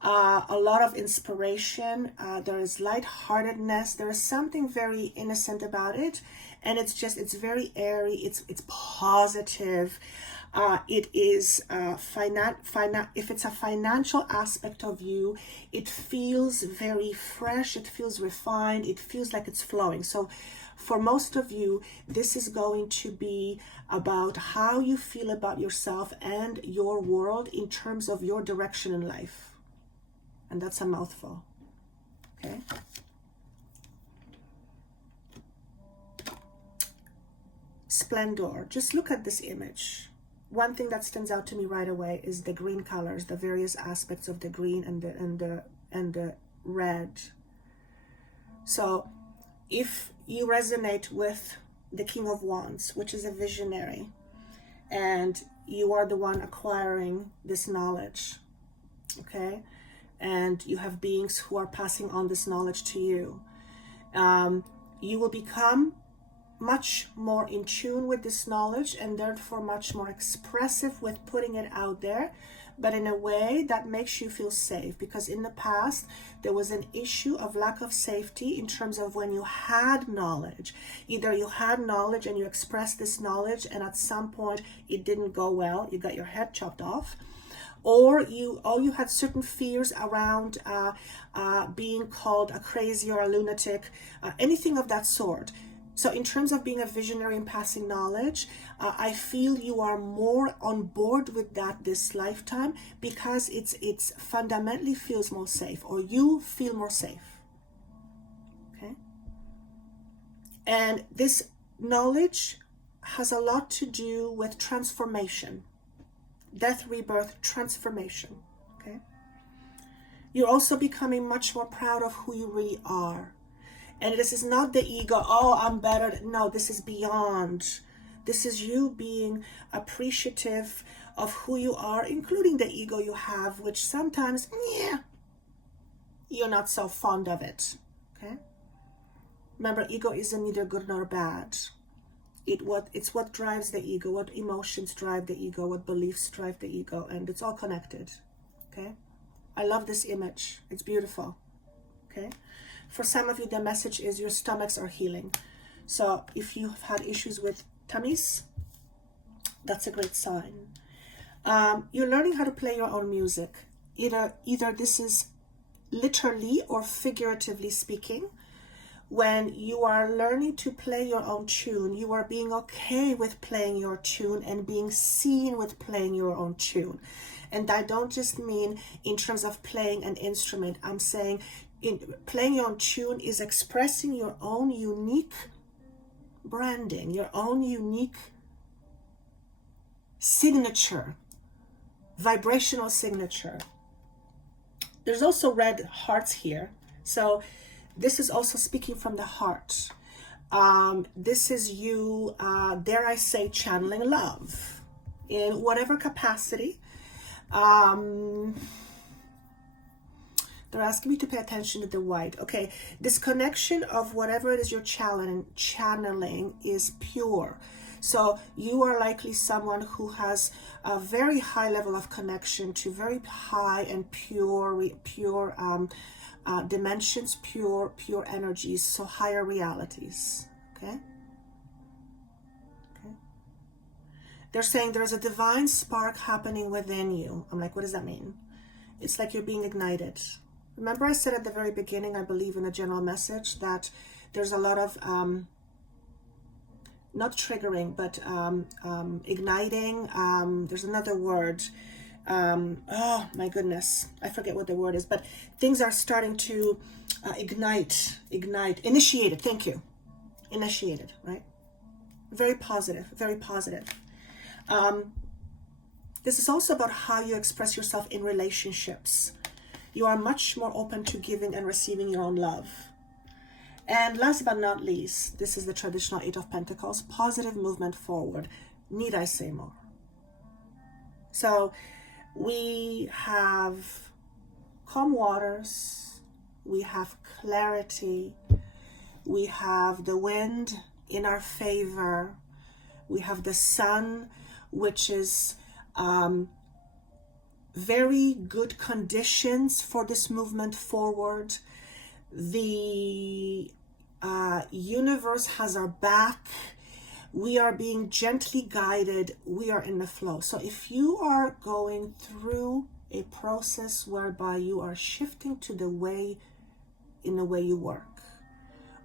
a lot of inspiration. There is lightheartedness. There is something very innocent about it, and it's very airy. It's positive. It is if it's a financial aspect of you, it feels very fresh. It feels refined. It feels like it's flowing. So for most of you, this is going to be about how you feel about yourself and your world in terms of your direction in life. And that's a mouthful. Okay. Splendor. Just look at this image. One thing that stands out to me right away is the green colors, the various aspects of the green and the red. So if you resonate with the King of Wands, which is a visionary, and you are the one acquiring this knowledge, okay, and you have beings who are passing on this knowledge to you, you will become much more in tune with this knowledge, and therefore much more expressive with putting it out there, but in a way that makes you feel safe. Because in the past, there was an issue of lack of safety in terms of when you had knowledge. Either you had knowledge and you expressed this knowledge, and at some point it didn't go well, you got your head chopped off, or you had certain fears around being called a crazy or a lunatic, anything of that sort. So in terms of being a visionary and passing knowledge, I feel you are more on board with that this lifetime, because it's fundamentally feels more safe, or you feel more safe. Okay? And this knowledge has a lot to do with transformation. Death, rebirth, transformation. Okay? You're also becoming much more proud of who you really are. And this is not the ego, oh, I'm better. No, this is beyond. This is you being appreciative of who you are, including the ego you have, which sometimes, you're not so fond of it. Okay? Remember, ego isn't neither good nor bad. It's what drives the ego, what emotions drive the ego, what beliefs drive the ego, and it's all connected. Okay? I love this image. It's beautiful. Okay? For some of you, the message is your stomachs are healing. So if you've had issues with tummies, that's a great sign. You're learning how to play your own music. Either this is literally or figuratively speaking. When you are learning to play your own tune, you are being okay with playing your tune and being seen with playing your own tune. And I don't just mean in terms of playing an instrument. I'm saying playing your own tune is expressing your own unique branding, your own unique signature, vibrational signature. There's also red hearts here. So this is also speaking from the heart. This is you, dare I say, channeling love in whatever capacity. They're asking me to pay attention to the white. Okay, this connection of whatever it is you're channeling is pure. So you are likely someone who has a very high level of connection to very high and pure dimensions, pure energies, so higher realities. Okay. They're saying there's a divine spark happening within you. I'm like, what does that mean? It's like you're being ignited. Remember I said at the very beginning, I believe in a general message, that there's a lot of, not triggering, but igniting. There's another word. Oh my goodness. I forget what the word is, but things are starting to ignite, initiated. Thank you. Initiated, right? Very positive, very positive. This is also about how you express yourself in relationships. You are much more open to giving and receiving your own love. And last but not least, this is the traditional Eight of Pentacles, positive movement forward. Need I say more? So we have calm waters, we have clarity, we have the wind in our favor, we have the sun, which is very good conditions for this movement forward. The universe has our back. We are being gently guided. We are in the flow. So if you are going through a process whereby you are shifting to the way you work,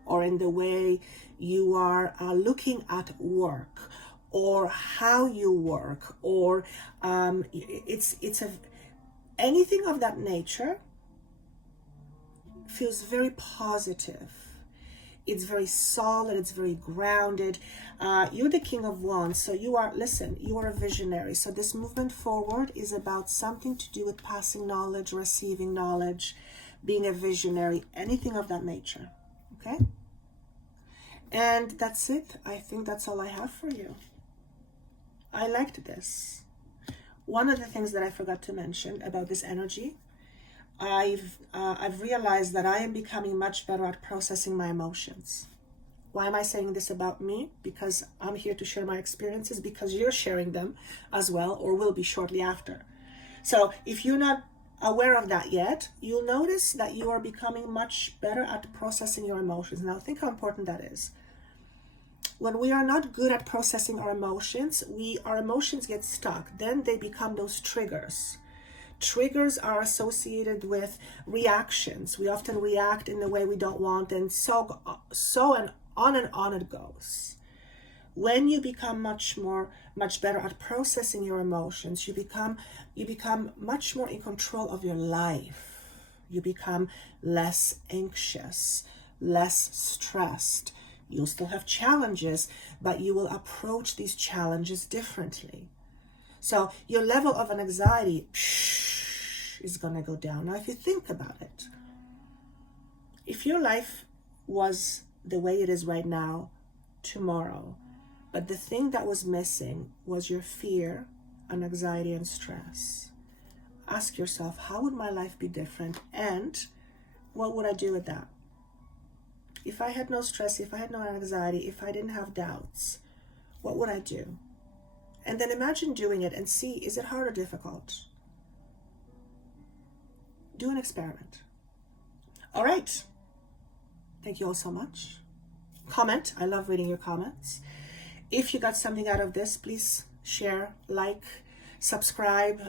or in the way you are looking at work, or how you work, or anything of that nature feels very positive. It's very solid, it's very grounded. You're the King of Wands, so you are a visionary. So this movement forward is about something to do with passing knowledge, receiving knowledge, being a visionary, anything of that nature, okay? And that's it. I think that's all I have for you. I liked this. One of the things that I forgot to mention about this energy, I've realized that I am becoming much better at processing my emotions. Why am I saying this about me? Because I'm here to share my experiences, because you're sharing them as well, or will be shortly after. So if you're not aware of that yet, you'll notice that you are becoming much better at processing your emotions. Now think how important that is. When we are not good at processing our emotions get stuck. Then they become those triggers. Triggers are associated with reactions. We often react in the way we don't want, and so and on it goes. When you become much better at processing your emotions, you become much more in control of your life. You become less anxious, less stressed. You'll still have challenges, but you will approach these challenges differently. So your level of anxiety is going to go down. Now, if you think about it, if your life was the way it is right now, tomorrow, but the thing that was missing was your fear and anxiety and stress, ask yourself, how would my life be different? And what would I do with that? If I had no stress, if I had no anxiety, if I didn't have doubts, what would I do? And then imagine doing it and see, is it hard or difficult? Do an experiment. All right. Thank you all so much. Comment. I love reading your comments. If you got something out of this, please share, like, subscribe,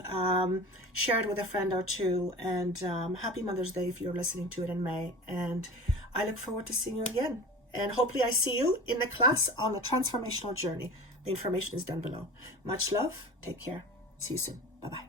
share it with a friend or two, and happy Mother's Day if you're listening to it in May. And I look forward to seeing you again. And hopefully I see you in the class on the transformational journey. The information is down below. Much love. Take care. See you soon. Bye-bye.